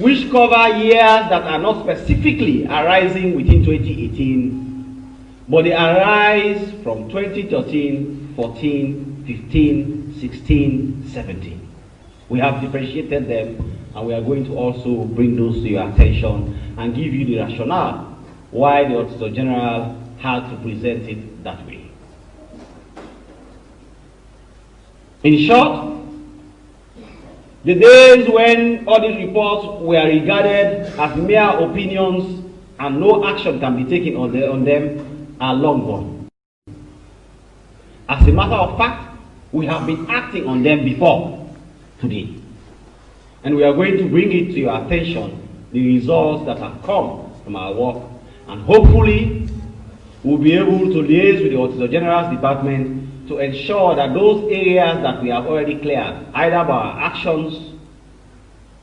which cover years that are not specifically arising within 2018, but they arise from 2013, 14, 15, 16, 17. We have differentiated them, and we are going to also bring those to your attention and give you the rationale why the Auditor General had to present it that way. In short, the days when audit reports were regarded as mere opinions and no action can be taken on them are long gone. As a matter of fact, we have been acting on them before today. And we are going to bring it to your attention, the results that have come from our work, and hopefully we'll be able to liaise with the Auditor General's Department to ensure that those areas that we have already cleared, either by our actions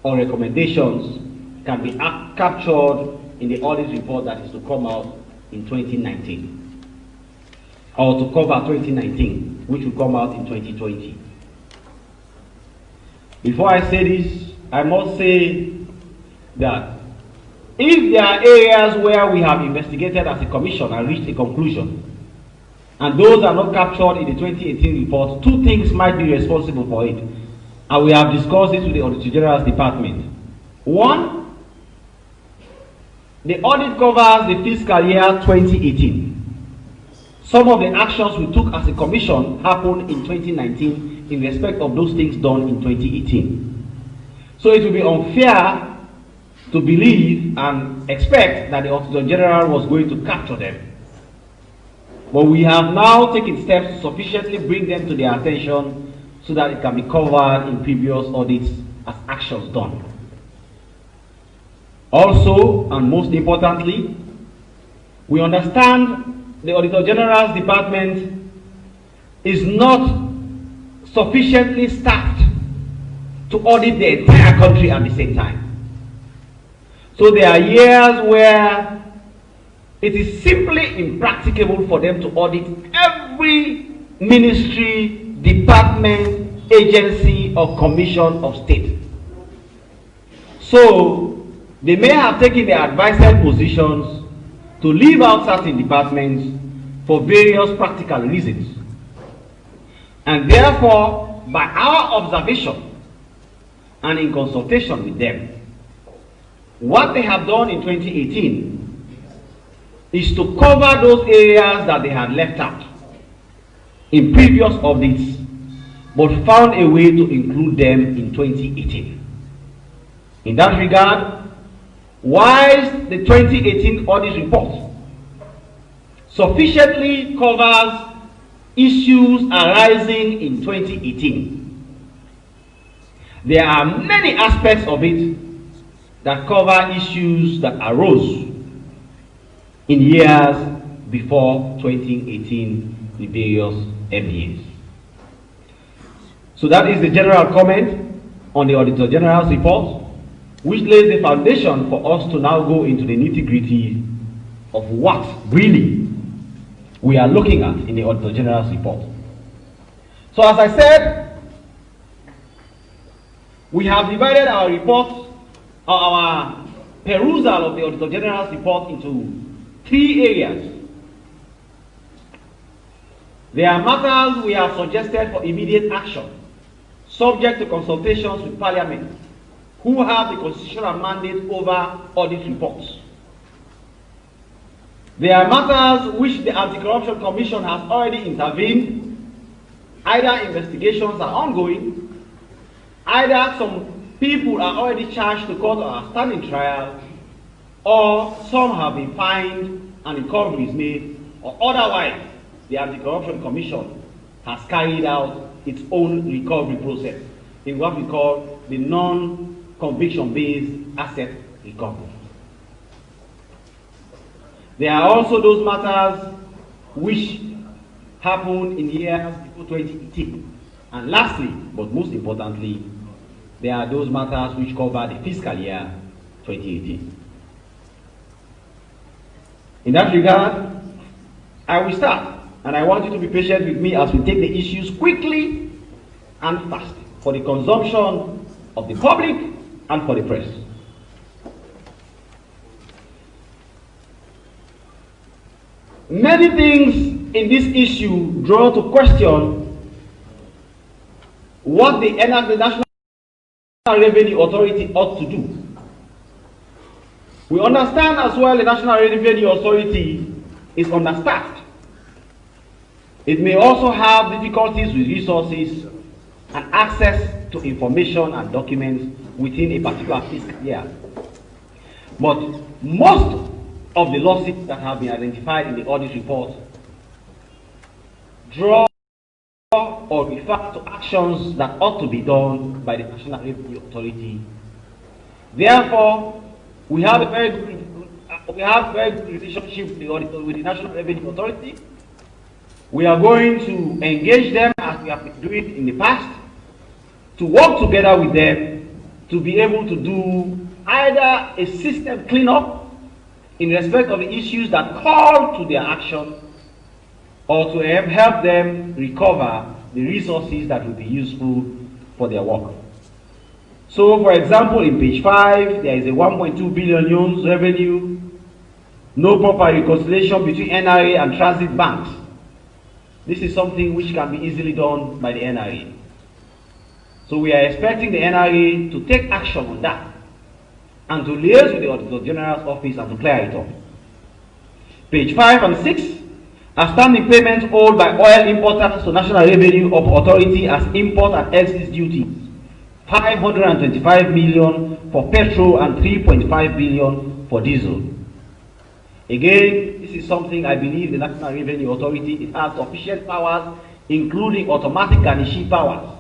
or recommendations, can be captured in the audit report that is to come out in 2019, or to cover 2019, which will come out in 2020. Before I say this, I must say that if there are areas where we have investigated as a commission and reached a conclusion, and those are not captured in the 2018 report, two things might be responsible for it. And we have discussed this with the Auditor General's Department. One, the audit covers the fiscal year 2018. Some of the actions we took as a commission happened in 2019 in respect of those things done in 2018. So it will be unfair to believe and expect that the Auditor General was going to capture them. But we have now taken steps to sufficiently bring them to their attention so that it can be covered in previous audits as actions done. Also, and most importantly, we understand the Auditor General's Department is not sufficiently staffed to audit the entire country at the same time. So there are years where it is simply impracticable for them to audit every ministry, department, agency, or commission of state. So they may have taken their advised positions to leave out certain departments for various practical reasons. And therefore, by our observation and in consultation with them, what they have done in 2018 is to cover those areas that they had left out in previous audits, but found a way to include them in 2018. In that regard, whilst the 2018 audit report sufficiently covers issues arising in 2018, there are many aspects of it that cover issues that arose in years before 2018 in various MDAs. So that is the general comment on the Auditor General's report, which lays the foundation for us to now go into the nitty-gritty of what really we are looking at in the Auditor General's report. So as I said, we have divided our report, our perusal of the Auditor General's report into three areas. There are matters we have suggested for immediate action, subject to consultations with Parliament, who have the constitutional mandate over audit reports. There are matters which the Anti-Corruption Commission has already intervened. Either investigations are ongoing, either some people are already charged to court or are standing trial, or some have been fined and recovery is made, or otherwise the Anti-Corruption Commission has carried out its own recovery process in what we call the non-conviction based asset recovery. There are also those matters which happened in years before 2018. And lastly, but most importantly, there are those matters which cover the fiscal year 2018. In that regard, I will start, and I want you to be patient with me as we take the issues quickly and fast for the consumption of the public and for the press. Many things in this issue draw to question what the National Revenue Authority ought to do. We understand as well the National Revenue Authority is understaffed. It may also have difficulties with resources and access to information and documents within a particular fiscal year. But most of the losses that have been identified in the audit report draw or refer to actions that ought to be done by the National Revenue Authority. Therefore, we have a very good relationship with the National Revenue Authority. We are going to engage them as we have been doing in the past, to work together with them to be able to do either a system cleanup in respect of the issues that call to their action, or to help them recover the resources that will be useful for their work. So, for example, in page 5, there is a 1.2 billion euros revenue, no proper reconciliation between NRA and transit banks. This is something which can be easily done by the NRA. So we are expecting the NRA to take action on that and to liaise with the Auditor General's office and to clear it up. Page 5 and 6, outstanding payments owed by oil importers to National Revenue Authority as import and excise duties. 525 million for petrol and 3.5 billion for diesel. Again, this is something I believe the National Revenue Authority, it has sufficient powers, including automatic garnishee powers,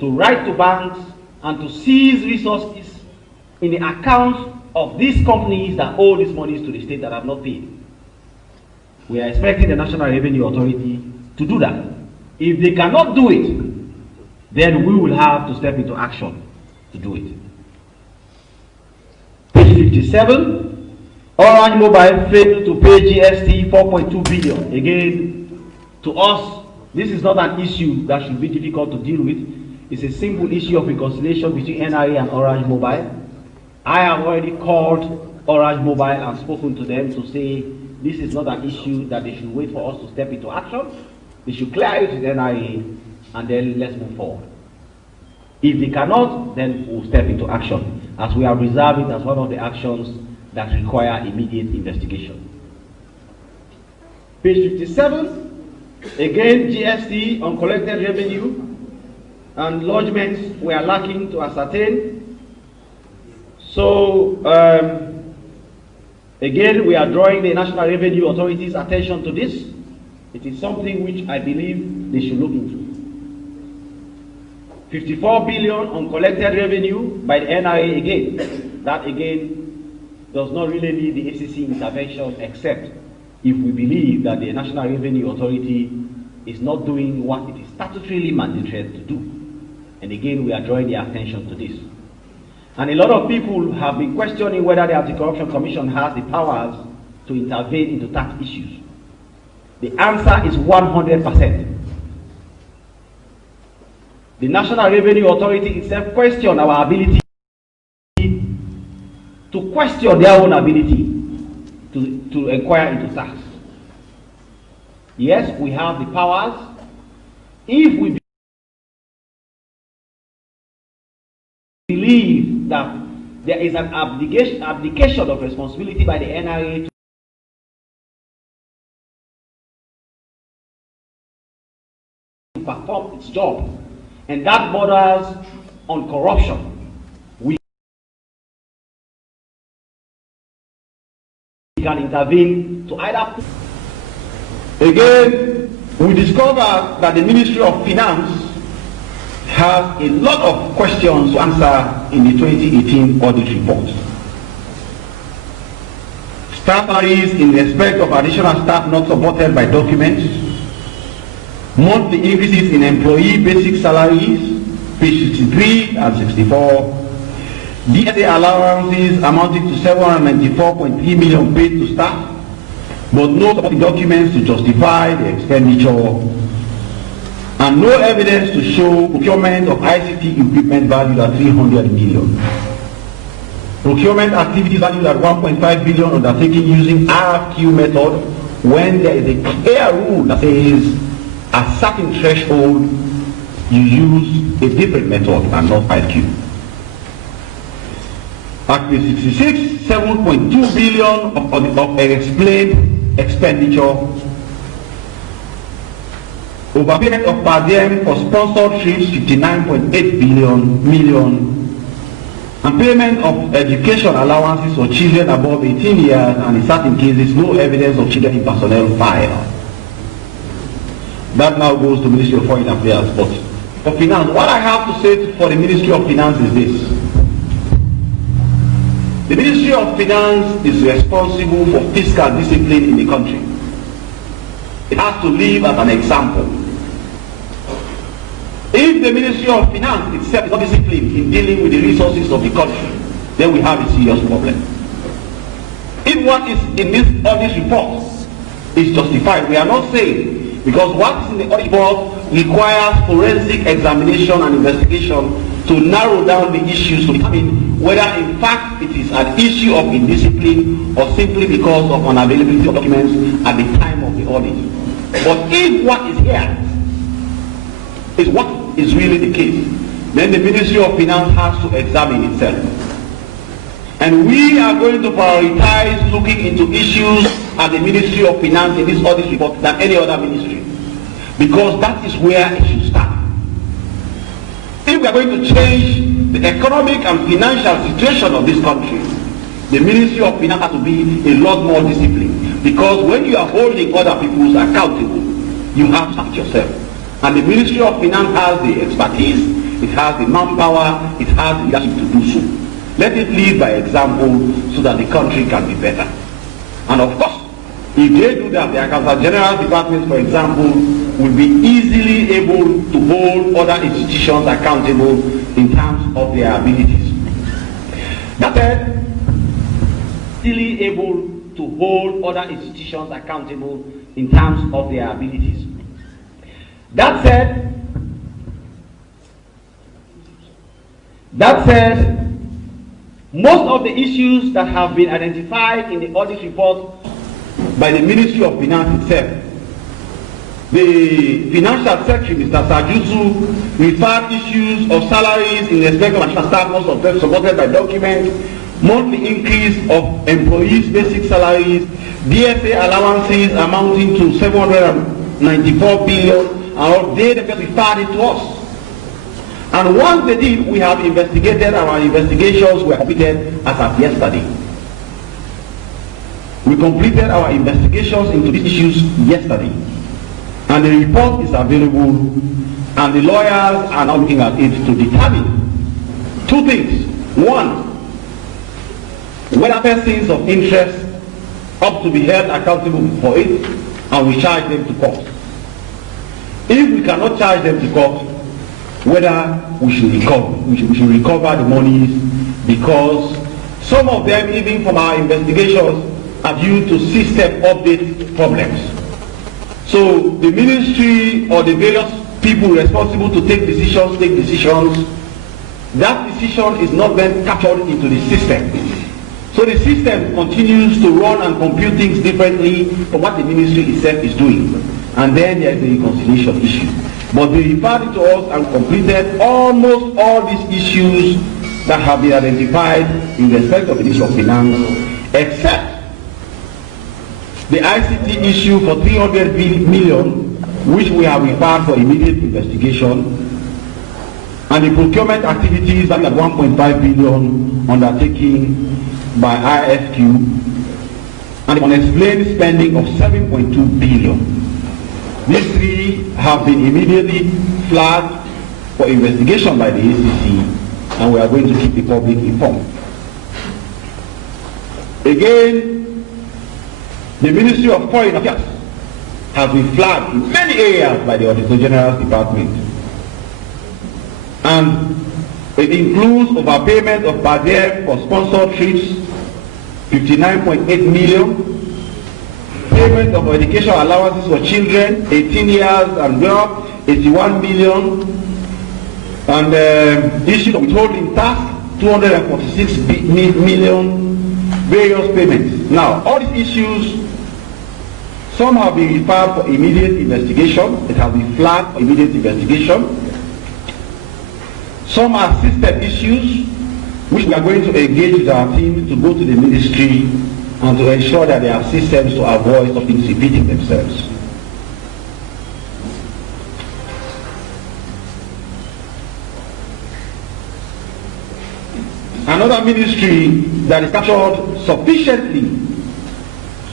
to write to banks and to seize resources in the accounts of these companies that owe these monies to the state that have not paid. We are expecting the National Revenue Authority to do that. If they cannot do it, then we will have to step into action to do it. Page 57, Orange Mobile failed to pay GST 4.2 billion. Again, to us, this is not an issue that should be difficult to deal with. It's a simple issue of reconciliation between NRA and Orange Mobile. I have already called Orange Mobile and spoken to them to say this is not an issue that they should wait for us to step into action. They should clear it with NRA and then let's move forward. If they cannot, then we'll step into action, as we have reserved it as one of the actions that require immediate investigation. Page 57, again GST uncollected revenue and lodgements were lacking to ascertain. So again, we are drawing the National Revenue Authority's attention to this. It is something which I believe they should look into. 54 billion uncollected revenue by the NRA again. That again does not really need the ACC intervention, except if we believe that the National Revenue Authority is not doing what it is statutorily mandated to do. And again, we are drawing their attention to this. And a lot of people have been questioning whether the Anti-Corruption Commission has the powers to intervene into tax issues. The answer is 100%. The National Revenue Authority itself questions our ability to question their own ability to inquire into tax. Yes, we have the powers. If we believe that there is an abdication of responsibility by the NRA to perform its job, and that borders on corruption, we can intervene to either. Again, we discover that the Ministry of Finance has a lot of questions to answer in the 2018 audit report. Staff salaries in respect of additional staff not supported by documents, monthly increases in employee basic salaries, page 63 and 64, DSA allowances amounting to 794.3 million paid to staff, but no supporting documents to justify the expenditure, and no evidence to show procurement of ICT equipment valued at 300 million. Procurement activities valued at 1.5 billion undertaken using RFQ method when there is a clear rule that says a certain threshold you use a different method and not 5Q. At page 66, 7.2 billion of explained expenditure, overpayment of per diem for sponsored trips 59.8 million, and payment of education allowances for children above 18 years, and in certain cases no evidence of children in personnel file. That now goes to Ministry of Foreign Affairs. But for Finance, what I have to say for the Ministry of Finance is this. The Ministry of Finance is responsible for fiscal discipline in the country. It has to live as an example. If the Ministry of Finance itself is not disciplined in dealing with the resources of the country, then we have a serious problem. If what is in this audit report is justified, we are not saying, because what is in the audit report requires forensic examination and investigation to narrow down the issues to determine whether in fact it is an issue of indiscipline or simply because of unavailability of documents at the time of the audit. But if what is here is what is really the case, then the Ministry of Finance has to examine itself. And we are going to prioritize looking into issues at the Ministry of Finance in this audit report than any other ministry, because that is where it should start. If we are going to change the economic and financial situation of this country, the Ministry of Finance has to be a lot more disciplined, because when you are holding other people accountable, you have to act yourself. And the Ministry of Finance has the expertise, it has the manpower, it has the leadership to do so. Let it lead by example so that the country can be better. And of course, if they do that, the Accountant General Department, for example, will be easily able to hold other institutions accountable in terms of their abilities. That said, easily able to hold other institutions accountable in terms of their abilities. That said, most of the issues that have been identified in the audit report by the Ministry of Finance itself, the Financial Secretary, Mr. Sajusu, referred issues of salaries in respect of financial staff, most of them supported by documents, monthly increase of employees' basic salaries, DSA allowances amounting to 794 billion, and they just referred it to us. And once they did, we have investigated, our investigations were completed as of yesterday. We completed our investigations into these issues yesterday. And the report is available, and the lawyers are now looking at it to determine two things. One, whether persons of interest ought to be held accountable for it, and we charge them to court. If we cannot charge them to court, whether we should recover the monies, because some of them, even from our investigations, are due to system update problems. So the ministry or the various people responsible to take decisions. That decision is not then captured into the system. So the system continues to run and compute things differently from what the ministry itself is doing. And then there is a reconciliation issue. But they referred it to us and completed almost all these issues that have been identified in respect of the Ministry of Finance, except the ICT issue for 300 million, which we have referred for immediate investigation, and the procurement activities that at 1.5 billion undertaken by IFQ, and the unexplained spending of 7.2 billion. These three have been immediately flagged for investigation by the ACC, and we are going to keep the public informed. Again, the Ministry of Foreign Affairs has been flagged in many areas by the Auditor General's Department. And it includes overpayment of per diem for sponsored trips, 59.8 million, payment of education allowances for children 18 years and below, 81 million, and issue of withholding tax, 246 million, various payments. Now, all these issues Some have been referred for immediate investigation. It has been flagged for immediate investigation. Some are system issues, which we are going to engage with our team to go to the ministry and to ensure that there are systems to avoid such things repeating themselves. Another ministry that is captured sufficiently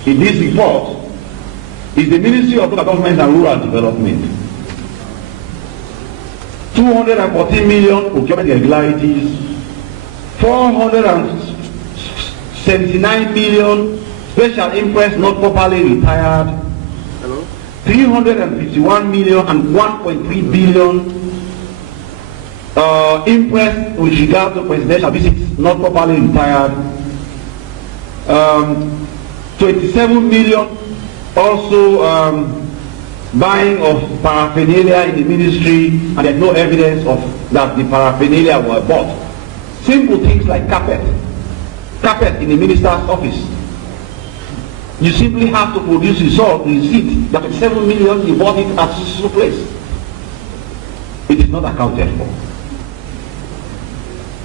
in this report is the Ministry of Local Government and Rural Development. 214 million procurement irregularities, 479 million special interest not properly retired, 351 million and 1.3 billion interest with regard to presidential visits not properly retired, 27 million also buying of paraphernalia in the ministry, and there's no evidence of that the paraphernalia were bought. Simple things like carpet in the minister's office. You simply have to produce receipt that 7 million you bought it at some place. It is not accounted for.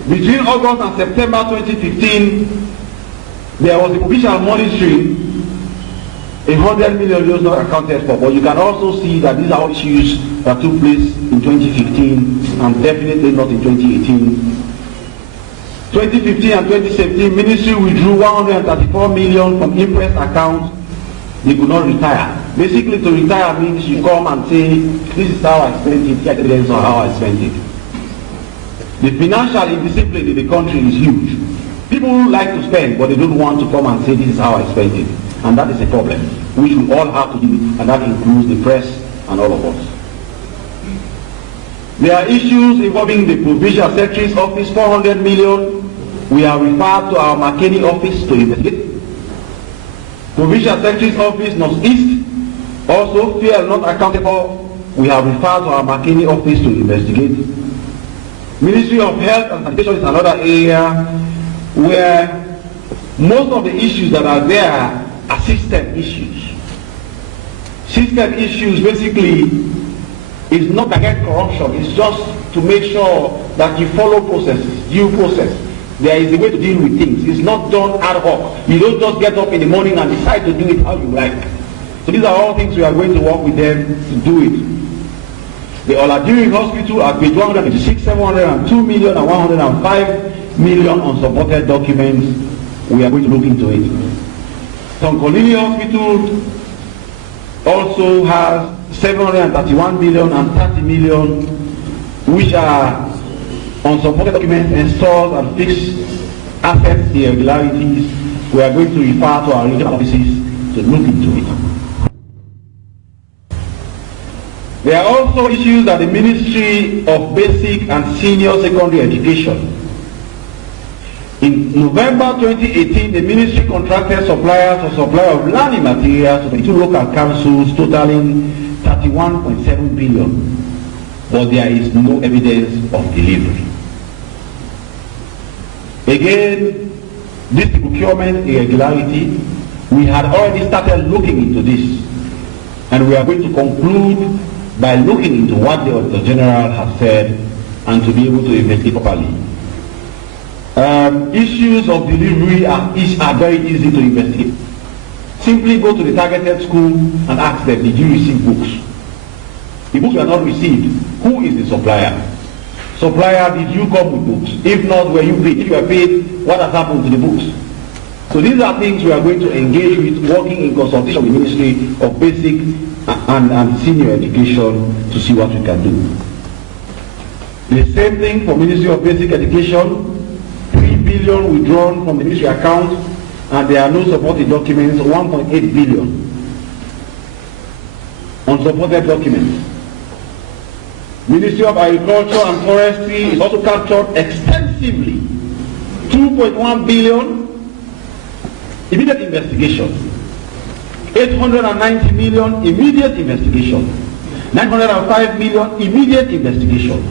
Between August and September 2015, there was a provisional monitoring. 100 million euros not accounted for, but you can also see that these are all issues that took place in 2015 and definitely not in 2018. 2015 and 2017, ministry withdrew 134 million from interest accounts. They could not retire. Basically, to retire means you come and say, this is how I spent it, get evidence on how I spent it. The financial indiscipline in the country is huge. People like to spend, but they don't want to come and say, this is how I spent it. And that is a problem, which we all have to do, and that includes the press and all of us. There are issues involving the Provincial Secretary's office, 400 million. We are referred to our McKinney office to investigate. Provincial Secretary's office, Northeast, also fear not accounted for. We have referred to our McKinney office to investigate. Ministry of Health and Sanitation is another area where most of the issues that are there are system issues. System issues basically is not direct corruption, it's just to make sure that you follow processes, due process. There is a way to deal with things. It's not done ad hoc. You don't just get up in the morning and decide to do it how you like. So these are all things we are going to work with them to do it. The Oladiri Hospital at page 156, 702 million and 105 million unsupported documents. We are going to look into it. Tonkolini Hospital also has 731 million and 30 million, which are unsupported documents, installed and fixed assets irregularities. We are going to refer to our regional offices to look into it. There are also issues at the Ministry of Basic and Senior Secondary Education. In November 2018, the ministry contracted suppliers for supply of learning materials to 22 local councils totaling 31.7 billion, but there is no evidence of delivery. Again, this procurement irregularity, we had already started looking into this, and we are going to conclude by looking into what the Auditor General has said and to be able to investigate properly. Issues of delivery are very easy to investigate. Simply go to the targeted school and ask them, did you receive books? The books were not received. Who is the supplier? Supplier, did you come with books? If not, were you paid? If you are paid, what has happened to the books? So these are things we are going to engage with, working in consultation with the Ministry of Basic and Senior Education to see what we can do. The same thing for Ministry of Basic Education. 3 billion withdrawn from the ministry account, and there are no supported documents. 1.8 billion unsupported documents. Ministry of Agriculture and Forestry is also captured extensively. 2.1 billion immediate investigation. 890 million immediate investigation. 905 million immediate investigation.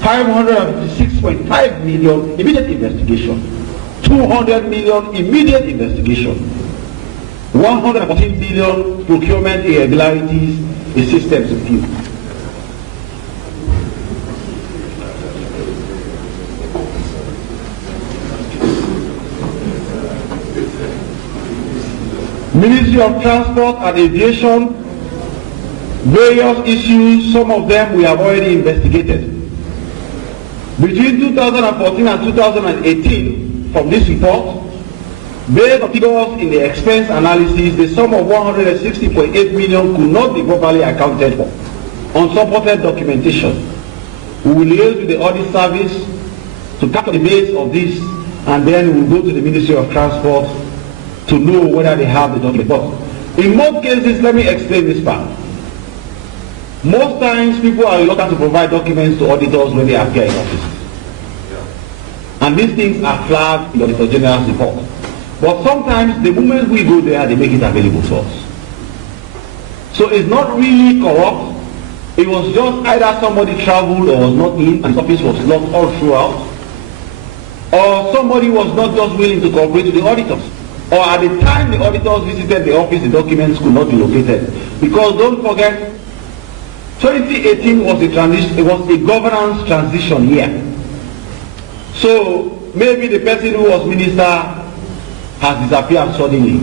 556.5 million immediate investigation. 200 million immediate investigation. 114 billion procurement irregularities, a systems review. Ministry of Transport and Aviation, various issues, some of them we have already investigated. Between 2014 and 2018, from this report, based on figures in the expense analysis, the sum of 160.8 million could not be properly accounted for. Unsupported documentation. We will liaise with the audit service to capture the base of this, and then we will go to the Ministry of Transport to know whether they have the document. But in most cases, let me explain this part. Most times, people are reluctant to provide documents to auditors when they appear in office. And these things are flagged in the Auditor General's report. But sometimes, the moment we go there, they make it available to us. So it's not really corrupt. It was just either somebody traveled or was not in, and his office was locked all throughout, or somebody was not just willing to cooperate with the auditors. Or at the time the auditors visited the office, the documents could not be located. Because don't forget, 2018 was a transition, it was a governance transition year. So maybe the person who was minister has disappeared suddenly.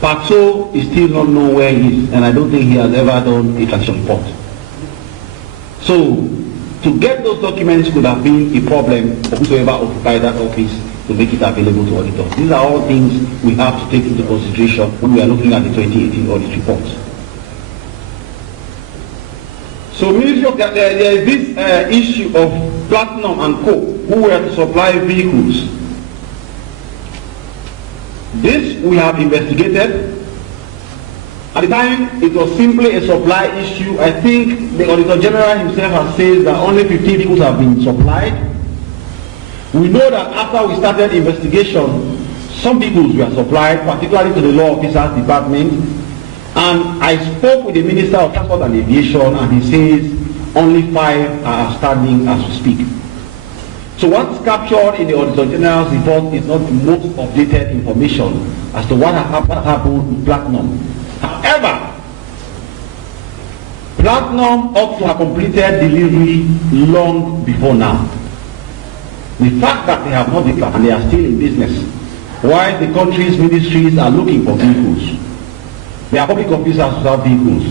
Paxo is still not known where he is, and I don't think he has ever done a transition report. So to get those documents could have been a problem for whoever occupied that office to make it available to auditors. These are all things we have to take into consideration when we are looking at the 2018 audit report. So there is this issue of Platinum and Co, who were to supply vehicles. This we have investigated. At the time, it was simply a supply issue. I think the Auditor General himself has said that only 15 vehicles have been supplied. We know that after we started investigation, some vehicles were supplied, particularly to the Law Officers Department. And I spoke with the Minister of Transport and Aviation, and he says only 5 are outstanding as we speak. So what's captured in the Auditor General's report is not the most updated information as to what happened with Platinum. However, Platinum ought to have completed delivery long before now. The fact that they have not declared and they are still in business, while the country's ministries are looking for vehicles, they are public officers who have vehicles,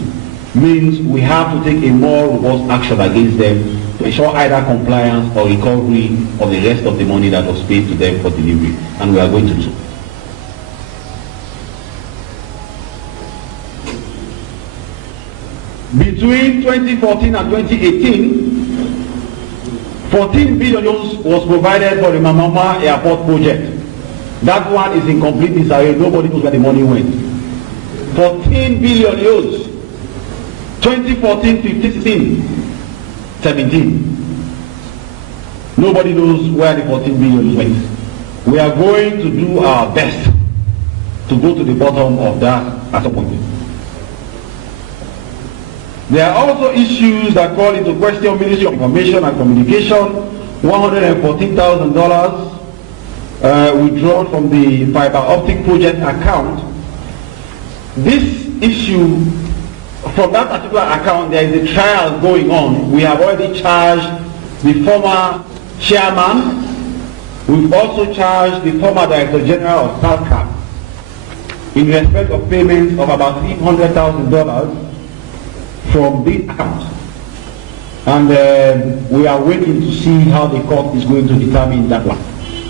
means we have to take a more robust action against them to ensure either compliance or recovery of the rest of the money that was paid to them for delivery, and we are going to do so. Between 2014 and 2018, 14 billion was provided for the Mamama Airport project. That one is in complete disarray. Nobody knows where the money went. 14 billion euros. 2014, 15, 16, 17. Nobody knows where the 14 billion went. We are going to do our best to go to the bottom of that at some point. There are also issues that call into question Ministry of Information and Communication, $114,000 withdrawn from the fiber optic project account. This issue, from that particular account, there is a trial going on. We have already charged the former chairman. We've also charged the former Director General of SALCAP in respect of payments of about $300,000 from this account, and we are waiting to see how the court is going to determine that one.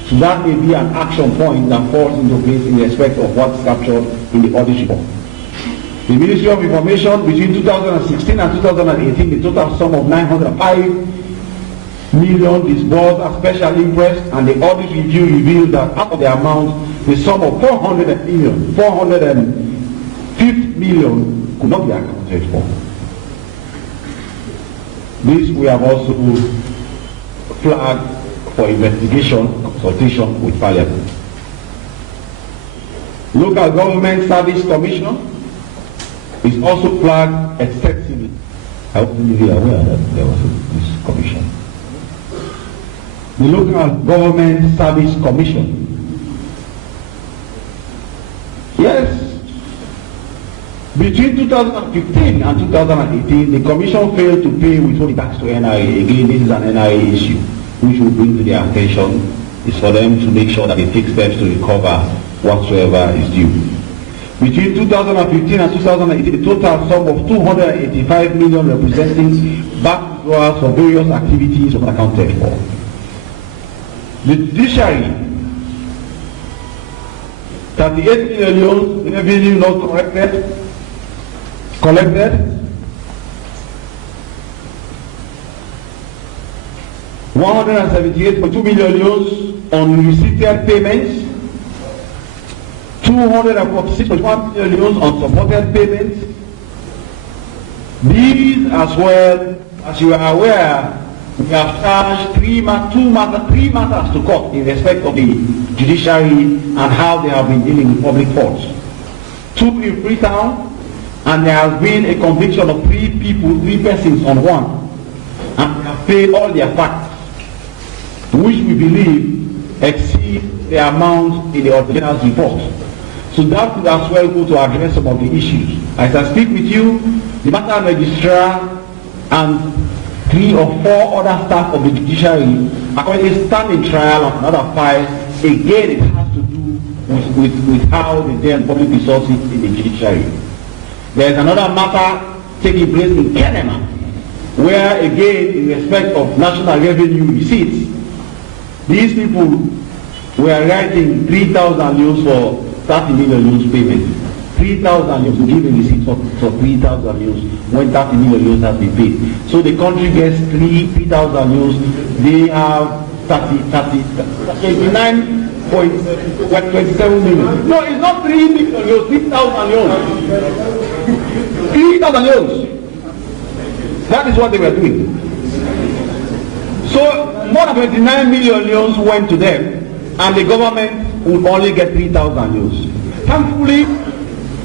So that may be an action point that falls into place in respect of what's captured in the audit report. The Ministry of Information, between 2016 and 2018, the total sum of 905 million disbursed as special interest, and the audit review revealed that out of the amount, the sum of 450 million could not be accounted for. This we have also flagged for investigation, consultation with Parliament. Local Government Service Commission is also flagged extensively. I wasn't really aware that there was this commission. The Local Government Service Commission Yes. Between 2015 and 2018, the Commission failed to pay withholding tax to NIA. Again, this is an NIA issue which we bring to their attention. It's for them to make sure that they take steps to recover whatsoever is due. Between 2015 and 2018, the total sum of 285 million representing back withdrawals for various activities was accounted for. The judiciary, 38 million revenue not collected, 178.2 million on receipted payments, 246.1 million on supported payments. These, as well as you are aware, we have charged three matters to court in respect of the judiciary and how they have been dealing with public funds. 2 in Freetown, and there has been a conviction of 3 persons on one, and they have paid all their facts, which we believe exceed the amount in the original report. So that could as well go to address some of the issues. As I speak with you, the matter registrar and 3 or 4 other staff of the judiciary are currently standing trial on another file. Again, it has to do with how they deal public resources in the judiciary. There is another matter taking place in Kenema, where again, in respect of national revenue receipts, these people were writing 3,000 euros for 30 million euros payment. 3,000 euros to give a receipt for 3,000 euros when 30 million euros has been paid. So the country gets 3,000 euros. They have 29.27 million. No, it's not 3 million euros, 3,000 euros. 3,000 euros. That is what they were doing. So more than 29 million euros went to them, and the government would only get 3,000 euros. Thankfully,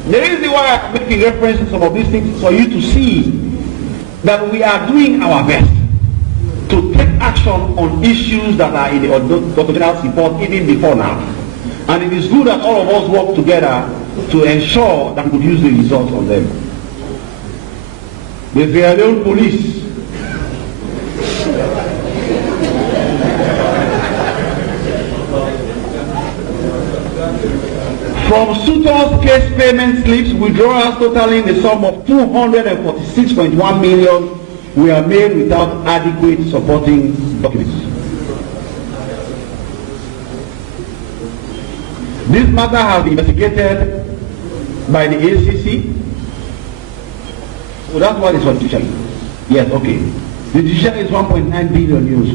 the reason why I'm making reference to some of these things is for you to see that we are doing our best to take action on issues that are in the original report even before now. And it is good that all of us work together to ensure that we could use the results on them. The Sierra Leone police from suitors' case payment slips, withdrawals totaling the sum of 246.1 million were made without adequate supporting documents. This matter has been investigated by the ACC. So that's what is for judiciary. Yes, okay. The judiciary is 1.9 billion euros.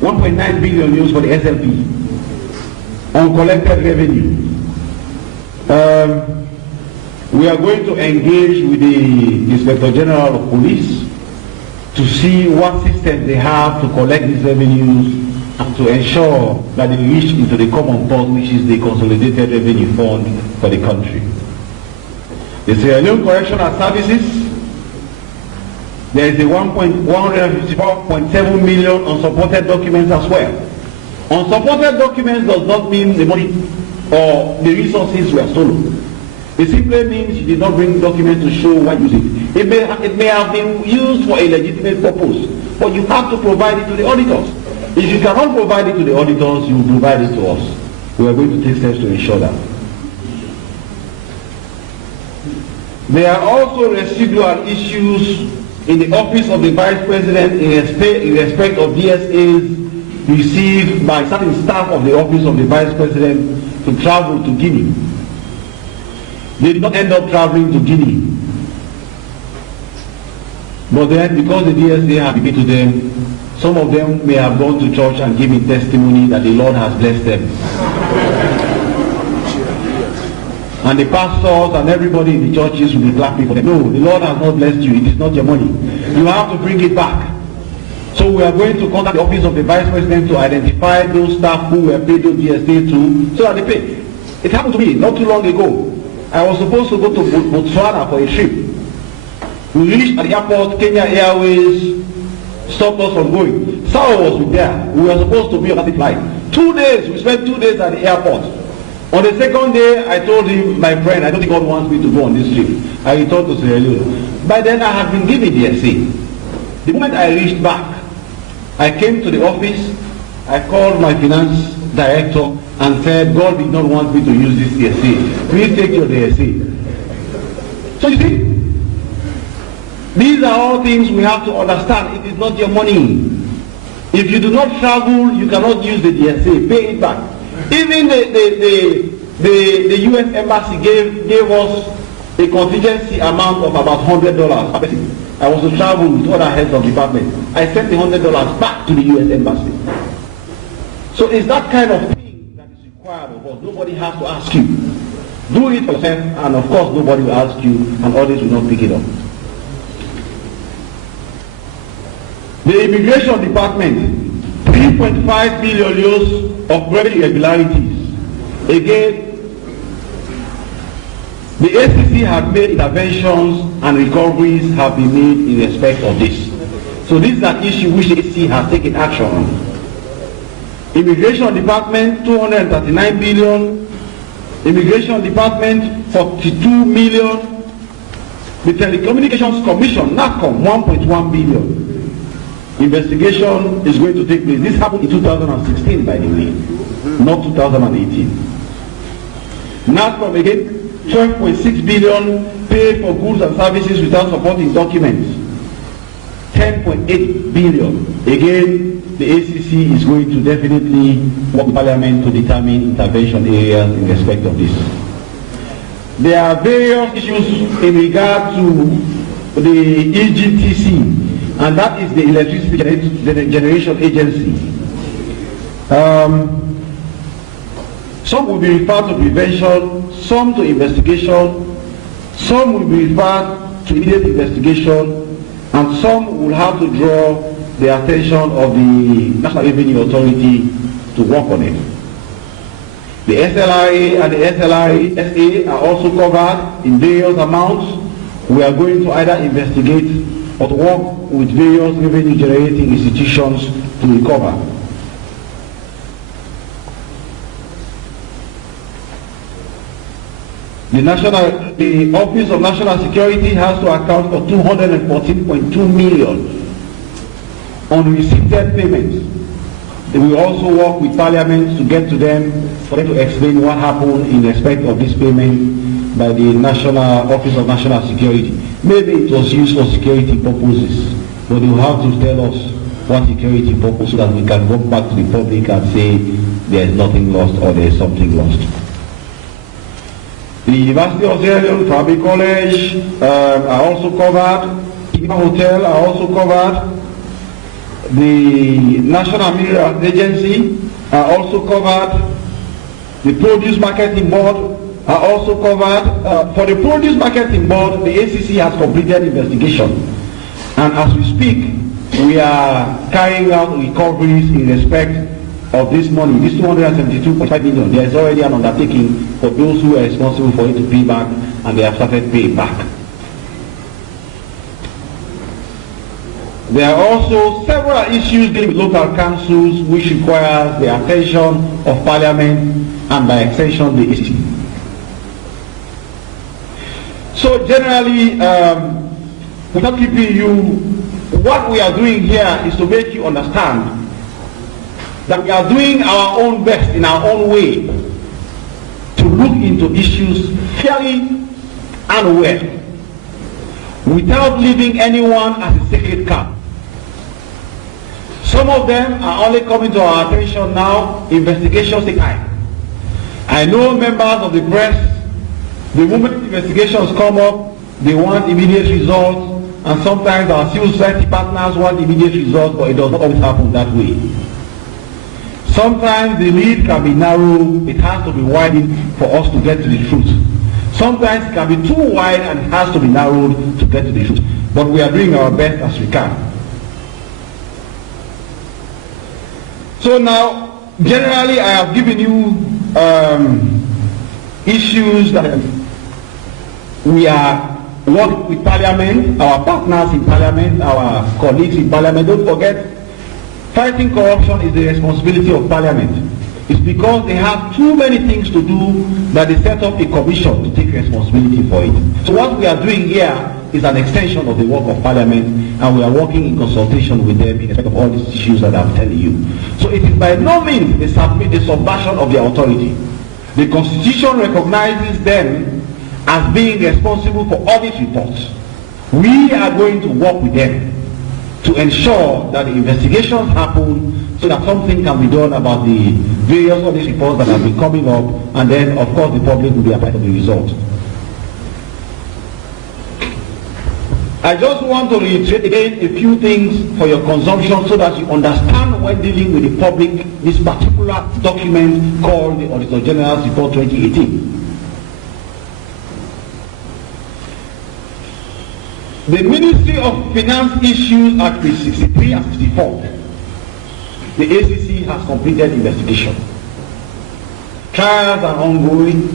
1.9 billion euros for the SLP. Uncollected revenue. We are going to engage with the Inspector General of Police to see what system they have to collect these revenues and to ensure that they reach into the common pot, which is the Consolidated Revenue Fund for the country. The Sierra Leone Correctional Services, there is a 154.7 million unsupported documents as well. Unsupported documents does not mean the money or the resources were stolen. It simply means you did not bring documents to show why you used it. It may have been used for a legitimate purpose, but you have to provide it to the auditors. If you cannot provide it to the auditors, you will provide it to us. We are going to take steps to ensure that. There are also residual issues in the office of the Vice President in respect of DSAs received by certain staff of the office of the Vice President to travel to Guinea. They did not end up traveling to Guinea. But then, because the DSA had given to them, some of them may have gone to church and given testimony that the Lord has blessed them. And the pastors and everybody in the churches will be clapping for them. No, the Lord has not blessed you. It is not your money. You have to bring it back. So we are going to contact the office of the Vice President to identify those staff who were paid those DSA to, so that they pay. It happened to me not too long ago. I was supposed to go to Botswana for a trip. We reached at the airport, Kenya Airways stopped us from going. Sao was there. We were supposed to be on that flight. 2 days, we spent 2 days at the airport. On the second day, I told him, my friend, I don't think God wants me to go on this trip. I returned to Sierra Leone. By then, I had been given the essay. The moment I reached back, I came to the office, I called my finance director and said, God did not want me to use this essay. Please take your essay. So you see, these are all things we have to understand. It is not your money. If you do not travel, you cannot use the DSA. Pay it back. Even the U.S. Embassy gave us a contingency amount of about $100. I was to travel with other heads of department. I sent the $100 back to the U.S. Embassy. So it's that kind of thing that is required of us. Nobody has to ask you. Do it yourself, and of course nobody will ask you, and others will not pick it up. The Immigration Department, 3.5 billion euros of credit irregularities. Again, the ACC have made interventions and recoveries have been made in respect of this. So this is an issue which the ACC has taken action on. Immigration Department, 239 billion. Immigration Department, 42 million. The Telecommunications Commission, NACOM, 1.1 billion. Investigation is going to take place. This happened in 2016, by the way, not 2018. NACOM again, 12.6 billion paid for goods and services without supporting documents. 10.8 billion. Again, the ACC is going to definitely work with Parliament to determine intervention areas in respect of this. There are various issues in regard to the EGTC, and that is the Electricity Generation Agency. Some will be referred to prevention, some to investigation, some will be referred to immediate investigation, and some will have to draw the attention of the National Revenue Authority to work on it. The SLRA and the SLRA SA are also covered in various amounts. We are going to either investigate or to work with various revenue generating institutions to recover. The Office of National Security has to account for 214.2 million unreceived payments. They will also work with Parliament to get to them for them to explain what happened in respect of this payment by the National Office of National Security. Maybe it was used for security purposes, but they will have to tell us what security purpose so that we can go back to the public and say there is nothing lost or there is something lost. The University of Sierra Leone, Trabi College are also covered. Iba Hotel are also covered. The National Mineral Agency are also covered. The Produce Marketing Board are also covered. For the Produce Marketing Board, the ACC has completed investigation. And as we speak, we are carrying out recoveries in respect of this money, this 272.5 million. There is already an undertaking for those who are responsible for it to pay back, and they have started paying back. There are also several issues dealing with local councils which require the attention of Parliament and by extension the ACC. So generally, without keeping you, what we are doing here is to make you understand that we are doing our own best in our own way to look into issues fairly and well, without leaving anyone as a sacred cow. Some of them are only coming to our attention now. Investigations take time. I know members of the press, the moment investigations come up, they want immediate results, and sometimes our civil society partners want immediate results, but it does not always happen that way. Sometimes the lead can be narrow, it has to be widened for us to get to the truth. Sometimes it can be too wide and it has to be narrowed to get to the truth. But we are doing our best as we can. So now, generally I have given you issues that we are working with Parliament, our partners in Parliament, our colleagues in Parliament. Don't forget, fighting corruption is the responsibility of Parliament. It's because they have too many things to do that they set up a commission to take responsibility for it. So what we are doing here is an extension of the work of Parliament, and we are working in consultation with them in respect of all these issues that I'm telling you. So it is by no means a subversion of their authority. The Constitution recognizes them as being responsible for audit reports. We are going to work with them to ensure that the investigations happen so that something can be done about the various audit reports that have been coming up, and then of course the public will be apprised of the result. I just want to reiterate again a few things for your consumption so that you understand when dealing with the public this particular document called the Auditor General's Report 2018. The Ministry of Finance issues at page 63 and 64. The ACC has completed investigation. Trials are ongoing.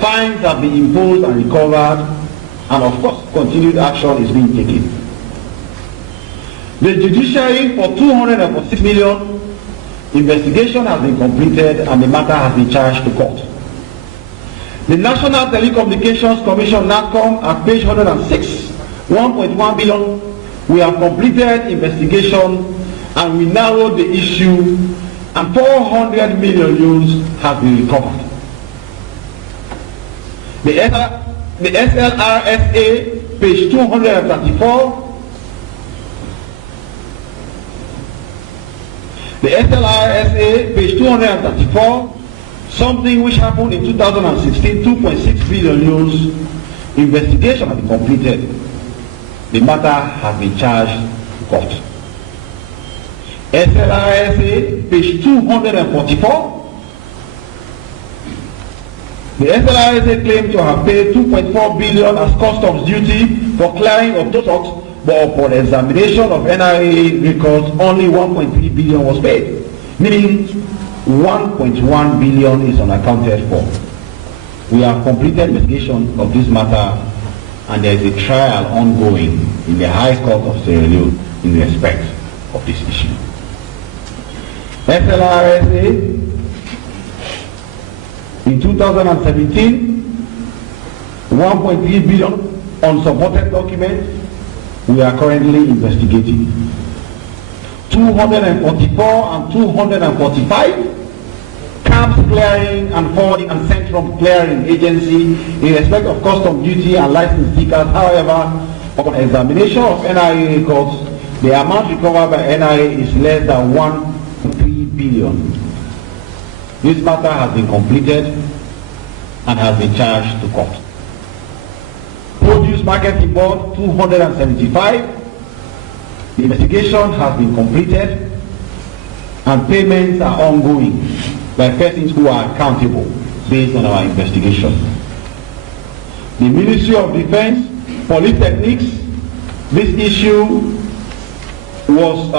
Fines have been imposed and recovered. And of course, continued action is being taken. The judiciary for 246 million, investigation has been completed and the matter has been charged to court. The National Telecommunications Commission, NATCOM, at page 106, 1.1 billion, we have completed investigation and we narrowed the issue, and 400 million euros have been recovered. The SLRSA, page 234. The SLRSA, page 234, something which happened in 2016, 2.6 billion euros, investigation has been completed. The matter has been charged to court. SLRSA, page 244. The SLRSA claimed to have paid 2.4 billion as customs duty for clearing of stocks, but upon examination of NIA records, only 1.3 billion was paid, meaning 1.1 billion is unaccounted for. We have completed investigation of this matter, and there is a trial ongoing in the High Court of Sierra Leone in respect of this issue. SLRSA, in 2017, 1.3 billion unsupported documents we are currently investigating. 244 and 245 camps clearing and forwarding and central clearing agency in respect of custom duty and license stickers. However, upon examination of NIA records, the amount recovered by NIA is less than 1.3 billion. This matter has been completed and has been charged to court. Produce Marketing Board 275. The investigation has been completed and payments are ongoing by persons who are accountable based on our investigation. The Ministry of Defense, Polytechnics, this issue was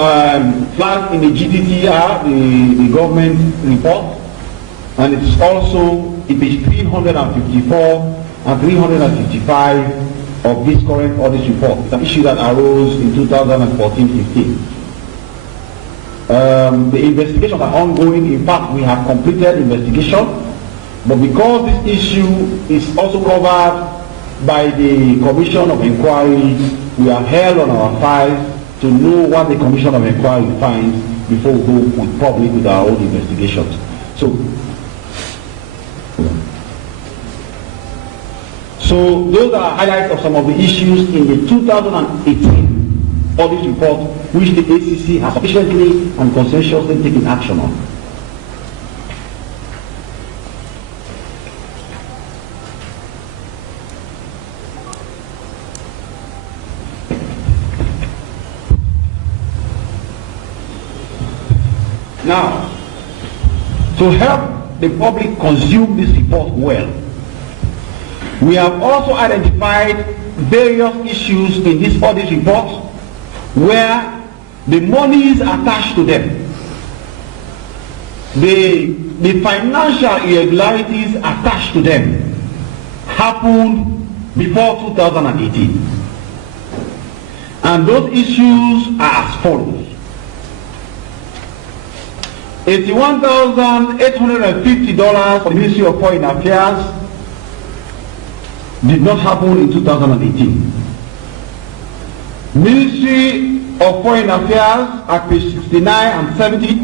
flagged in the GDTR, the government report, and it is also in page 354 and 355 of this current audit report. It's an issue that arose in 2014-15. The investigations are ongoing. In fact, we have completed investigation, but because this issue is also covered by the Commission of Inquiry, we have held on our files to know what the Commission of Inquiry finds before we go with public with our own investigations. So those are highlights of some of the issues in the 2018 audit report, which the ACC has sufficiently and conscientiously taken action on. Now, to help the public consume this report well, we have also identified various issues in this audit report where the monies attached to them, the financial irregularities attached to them happened before 2018. And those issues are as follows. $81,850 for the Ministry of Foreign Affairs did not happen in 2018. Ministry of Foreign Affairs at page 69 and 70,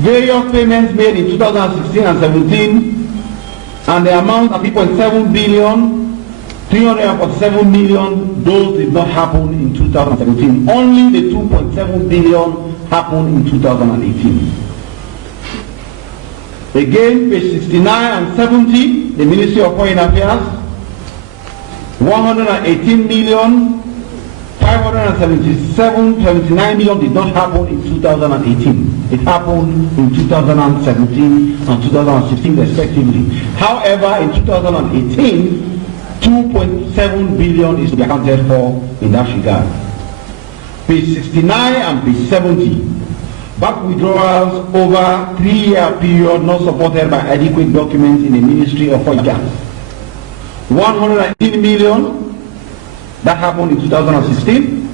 various payments made in 2016 and 17, and the amount of 3.7 billion, 347 million, those did not happen in 2017. Only the 2.7 billion happened in 2018. Again, page 69 and 70, the Ministry of Foreign Affairs, 118 million, 579 million did not happen in 2018. It happened in 2017 and 2016 respectively. However, in 2018, 2.7 billion is to be accounted for in that regard. Page 69 and page 70. Back withdrawals over 3-year period not supported by adequate documents in the Ministry of Foreign Affairs. 118 million, that happened in 2016.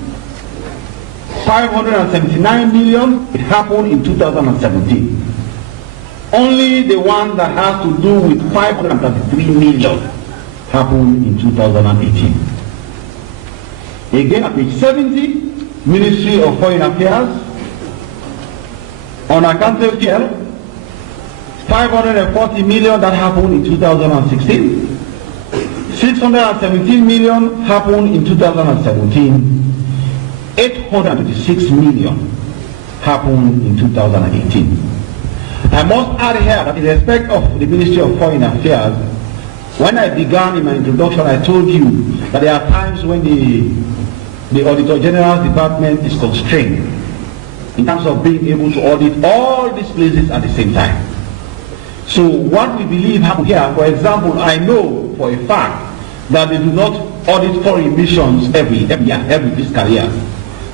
579 million, it happened in 2017. Only the one that has to do with 533 million happened in 2018. Again, at page 70, Ministry of Foreign Affairs, unaccounted care, 540 million that happened in 2016. 617 million happened in 2017. 826 million happened in 2018. I must add here that in respect of the Ministry of Foreign Affairs, when I began in my introduction, I told you that there are times when the Auditor General's department is constrained in terms of being able to audit all these places at the same time. So what we believe happened here, for example, I know for a fact that they do not audit foreign missions every year, every fiscal year.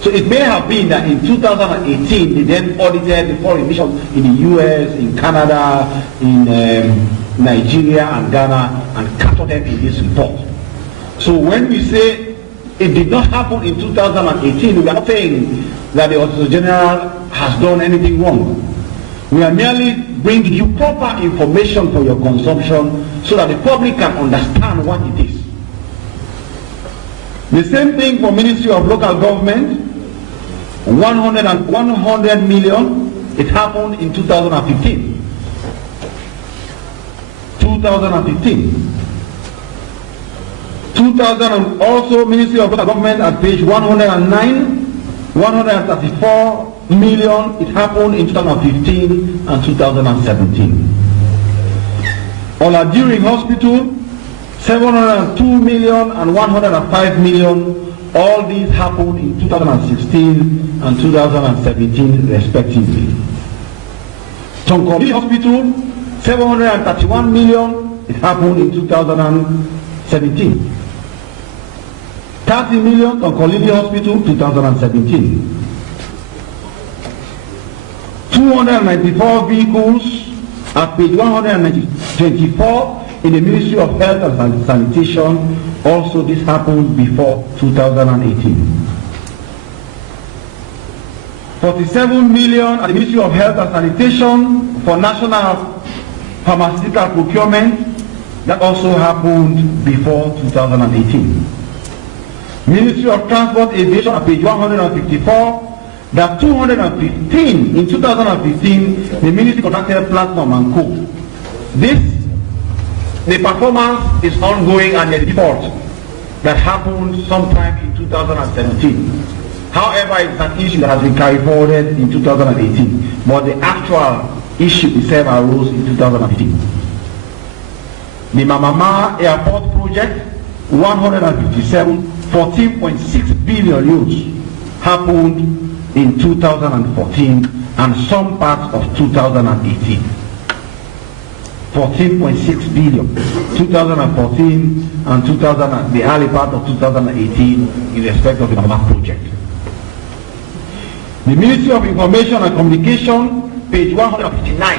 So it may have been that in 2018 they then audited the foreign missions in the US, in Canada, in Nigeria and Ghana, and captured them in this report. So when we say it did not happen in 2018, we are not saying that the Auditor General has done anything wrong. We are merely bringing you proper information for your consumption so that the public can understand what it is. The same thing for Ministry of Local Government, 100 million, it happened in 2015. 2000 also Ministry of Local Government at page 109, 134 million, it happened in 2015 and 2017. Oladiri Hospital, 702 million and 105 million, all these happened in 2016 and 2017 respectively. Tonkoli Hospital, 731 million, it happened in 2017. 30 million Tonkoli Hospital, 2017. 294 vehicles at page 124 in the Ministry of Health and Sanitation. Also, this happened before 2018. 47 million at the Ministry of Health and Sanitation for national pharmaceutical procurement. That also happened before 2018. Ministry of Transport Aviation at page 154. That 215 in 2015, the ministry contracted Platform and Co. The performance is ongoing and a report that happened sometime in 2017. However, it's an issue that has been carried forwarded in 2018, but the actual issue itself arose in 2015. The Mamama Airport project, 157, 14.6 billion euros happened in 2014 and some parts of 2018. 14.6 billion 2014 and the early part of 2018 in respect of the MAP project. The Ministry of Information and Communication, page 159,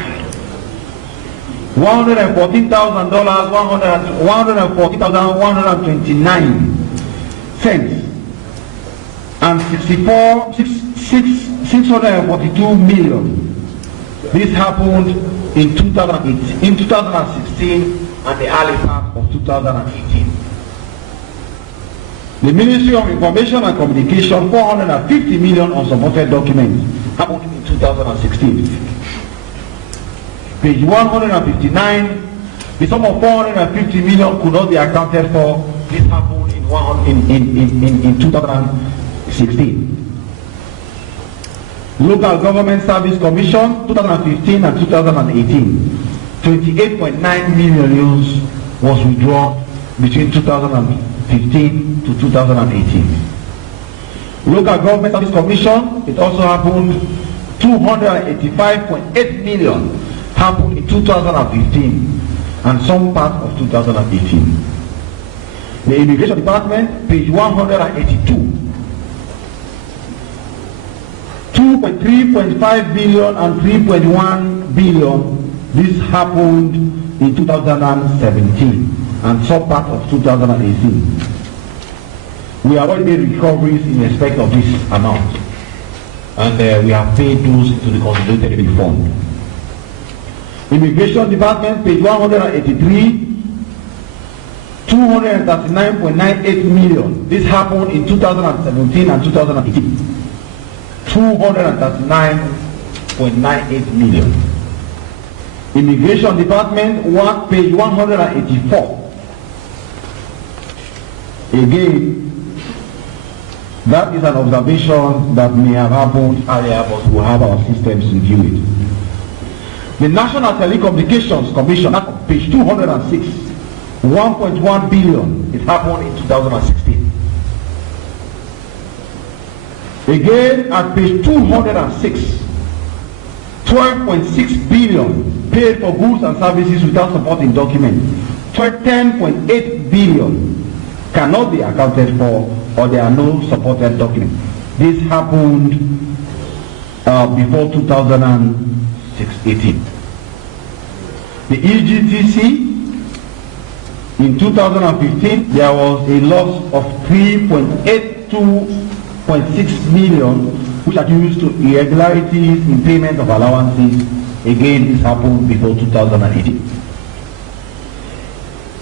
$114,000, $140,129 and 642 million This happened in 2016 and the early part of 2018. The Ministry of Information and Communication, 450 million unsupported documents, happened in 2016. Page 159, the sum of 450 million could not be accounted for. This happened in 2016. Local Government Service Commission, 2015 and 2018, 28.9 million euros was withdrawn between 2015 to 2018. Local Government Service Commission, it also happened, 285.8 million happened in 2015 and some part of 2018. The Immigration Department, page 182, 2.3.5 billion and 3.1 billion. This happened in 2017 and some part of 2018. We have already made recoveries in respect of this amount, and we have paid those into the consolidated fund. Immigration Department, page 183, 239.98 million. This happened in 2017 and 2018. 239.98 million. Immigration Department, page 184. Again, that is an observation that may have happened earlier, but we'll have our systems review it. The National Telecommunications Commission, page 206, 1.1 billion. It happened in 2016. Again, at page 206, 12.6 billion paid for goods and services without supporting documents. 10.8 billion cannot be accounted for, or there are no supported documents. This happened before 2018. The EGTC, in 2015, there was a loss of 3.82.6 million, which are used to irregularities in payment of allowances. Again, this happened before 2018.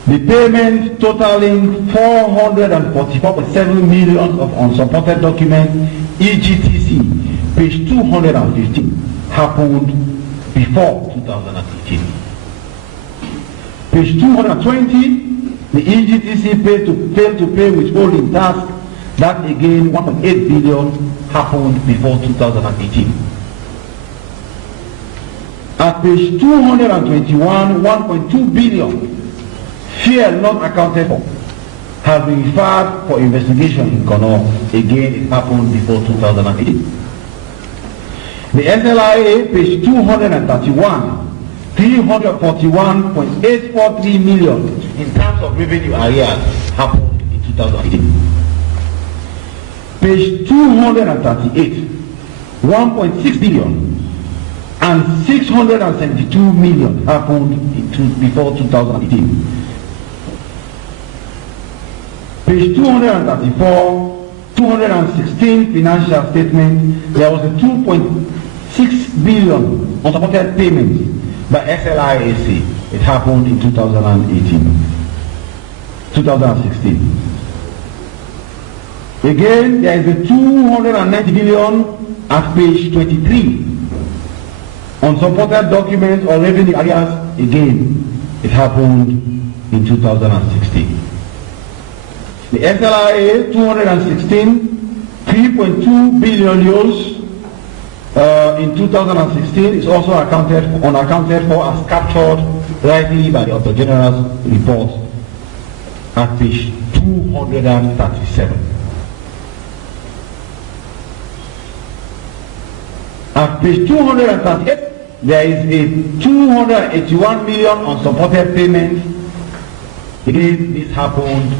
The payment totaling 444.7 million of unsupported documents, EGTC, page 215, happened before 2018. Page 220, the EGTC failed to pay withholding tax. That again, 1.8 billion happened before 2018. At page 221, 1.2 billion, fear not accounted for, has been referred for investigation in Kono. Again, it happened before 2018. The SLIA, page 231, 341.843 million in terms of revenue areas happened in 2018. Page 238, 1.6 billion and 672 million happened before 2018. Page 234, 216 financial statement, there was a 2.6 billion unsupported payment by SLIAC. It happened in 2016. Again, there is a 290 billion at page 23. Unsupported documents or revenue areas, again, it happened in 2016. The SLIA 216, 3.2 billion euros in 2016 is also unaccounted for as captured rightly by the Auditor General's report at page 237. At page 238, there is a 281 million unsupported payment. Again, this happened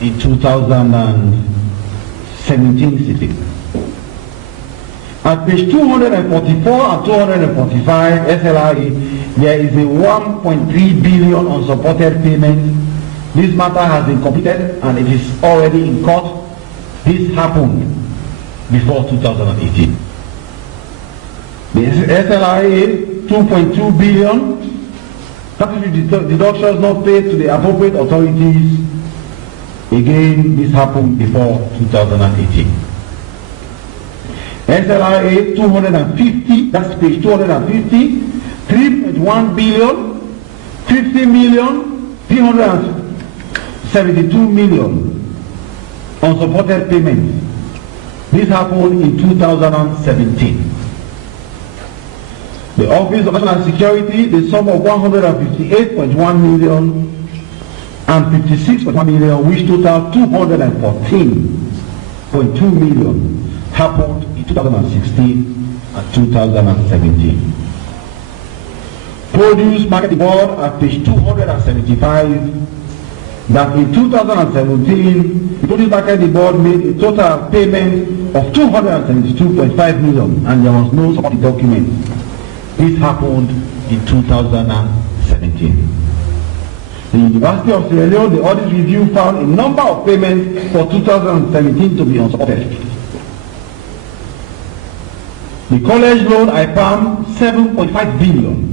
in 2017-16. At page 244 and 245 SLIA, there is a 1.3 billion unsupported payment. This matter has been completed and it is already in court. This happened before 2018. The SLRA, 2.2 billion. Statutory deductions not paid to the appropriate authorities. Again, this happened before 2018. SLRA 250, that's page 250, 3.1 billion, 50 million, 372 million unsupported payments. This happened in 2017. The Office of National Security, the sum of 158.1 million and 56.1 million, which total 214.2 million, happened in 2016 and 2017. Produce Marketing Board at page 275, that in 2017, the Produce Marketing Board made a total payment of 272.5 million, and there was no supporting document. This happened in 2017. The University of Sierra Leone, the audit review found a number of payments for 2017 to be unsupported. The college loan IPAM 7.5 billion.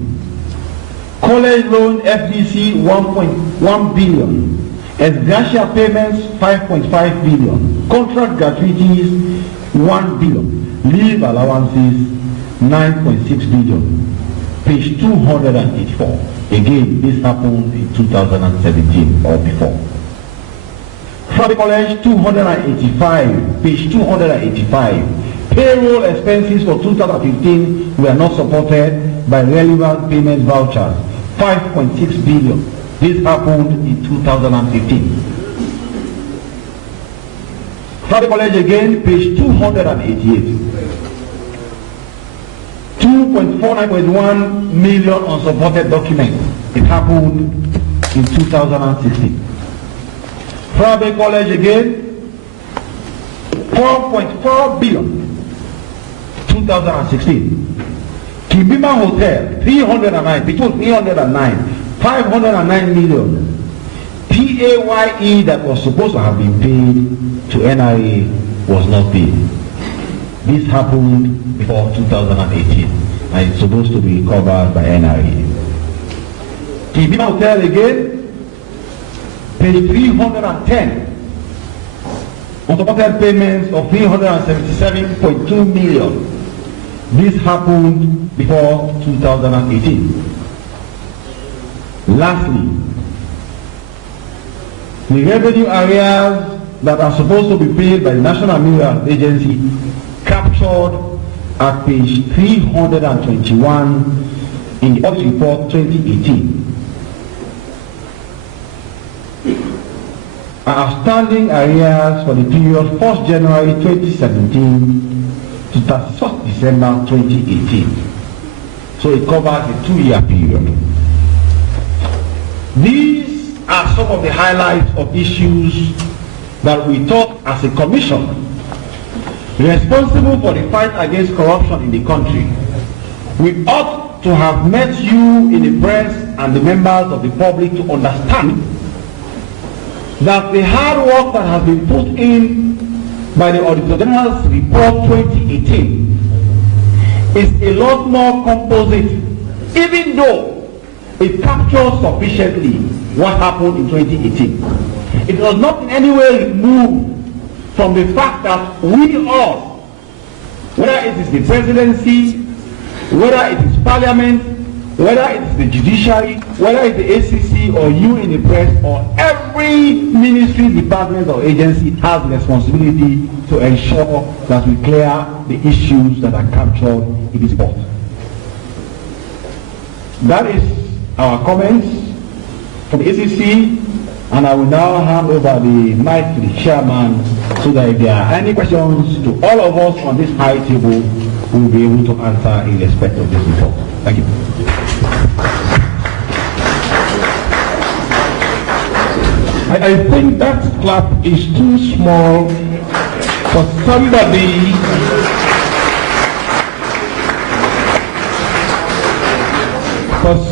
College loan FDC 1.1 billion. Ex-gratia payments 5.5 billion. Contract gratuities 1 billion. Leave allowances 9.6 billion. Page 284. Again, this happened in 2017 or before. Frabbe College 285. Page 285. Payroll expenses for 2015 were not supported by relevant payment vouchers. 5.6 billion. This happened in 2015. Frabbe College again, page 288. 2.49.1 million unsupported documents. It happened in 2016. Frabbe College again, 4.4 billion. 2016. Kimbima Hotel, 309, between 309, 509 million. PAYE that was supposed to have been paid to NIA was not paid. This happened before 2018 and it's supposed to be covered by NIA. Kimbima Hotel again, page 310. Unsupported payments of 377.2 million. This happened before 2018. Lastly, the revenue areas that are supposed to be paid by the National Mineral Agency captured at page 321 in the audit report 2018. Outstanding areas for the period 1st January 2017 to 31st December 2018. So it covers a 2-year period. These are some of the highlights of issues that we thought as a commission responsible for the fight against corruption in the country, we ought to have met you in the press and the members of the public to understand that the hard work that has been put in by the Auditor General's report 2018 is a lot more composite, even though it captures sufficiently what happened in 2018. It does not in any way remove from the fact that we all, whether it is the presidency, whether it is parliament, whether it is the judiciary, whether it is the ACC or you in the press or every ministry, department or agency has the responsibility to ensure that we clear the issues that are captured in this report. That is our comments from the ACC, and I will now hand over the mic to the chairman so that if there are any questions to all of us on this high table, we will be able to answer in respect of this report. Thank you. I think that clap is too small for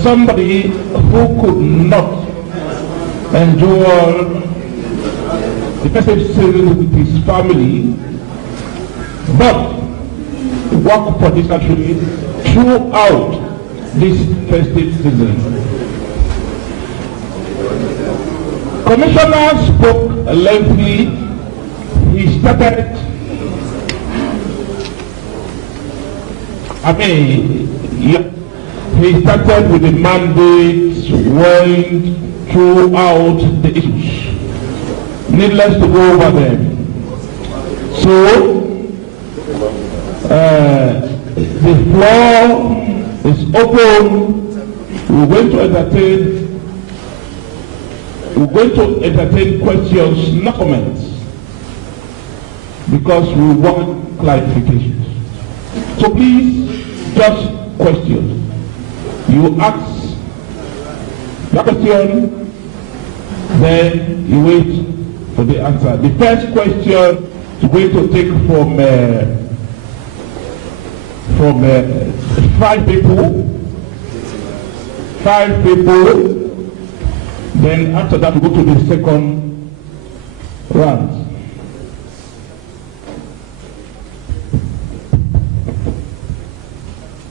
somebody who could not endure the person sitting with his family, but work for this country throughout this festive season. Commissioner spoke lengthily. He started, he started with the mandates, went throughout the issues. Needless to go over them. So, the floor is open. We're going to entertain questions, not comments, because we want clarifications. So please, just questions. You ask the question, then you wait for the answer. The first question is going to take from 5 people. 5 people. Then after that, we go to the second round.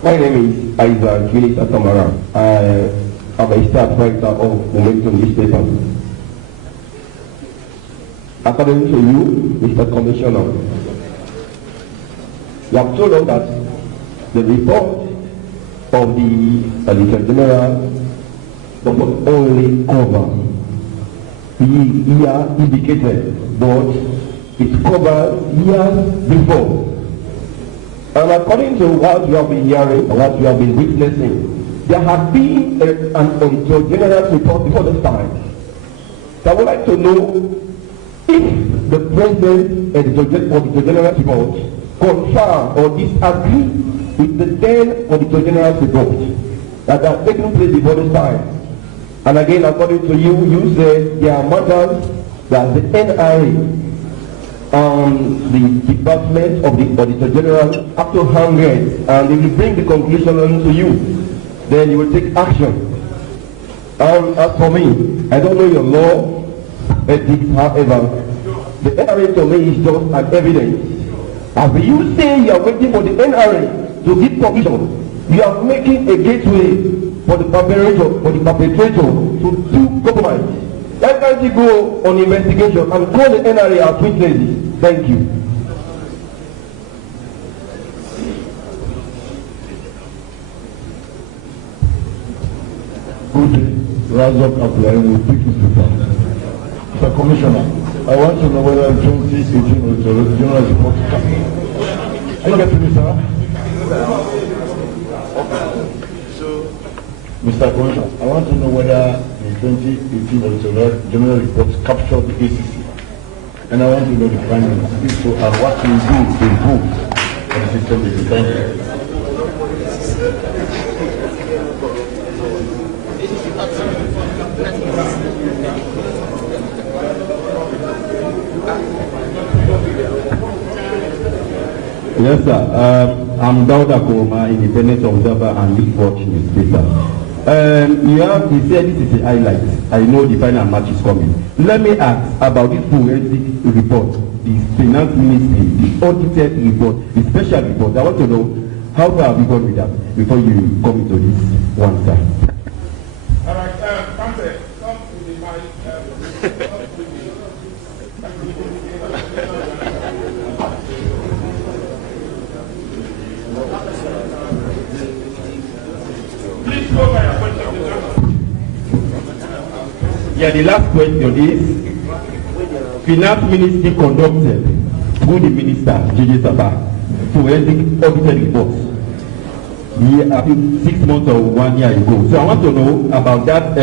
My name is Isaac Phillips Atamara. I am a staff writer of Momentum newspaper. According to you, Mr. Commissioner, you have told us that the report of the Auditor General does not only cover the year indicated, but it covers years before. And according to what you have been hearing, or what you have been witnessing, there has been an Auditor General's report before this time. So I would like to know if the present Auditor General's report confirm or disagree with the then Auditor General's report that has taken place before this time. And again, according to you, you said there are matters that the NRA the Department of the Auditor General up to 100, and they will bring the conclusion to you. Then you will take action. As for me, I don't know your law ethics, however, the NRA to me is just an evidence. As you say you are waiting for the NRA to give conclusion, you are making a gateway for the perpetrator to do compromise. Why can't you go on investigation and call the NRA as witnesses? Thank you. Good day. Razak Abdullahi will pick his paper. Mr. Commissioner, I want to know whether 2018 was the general report. Are you getting me, sir? Mr. Commissioner, I want to know whether the 2018 was general report captured the ACC. And I want to know the findings, if so, and what we do to improve for the system. Thank you. Yes, sir. I'm Dauda Koma, independent observer and Youth Watch newspaper. He said this is a highlight. I know the final match is coming. Let me ask about this forensic report, the finance ministry, the audited report, the special report. I want to know how far have you gone with that before you come into this one, sir. All right, come to the mic. Please go by your question. Yeah, the last question is, finance ministry conducted through the minister, JJ Sabah, forensic audited reports. I think 6 months or 1 year ago. So I want to know about that,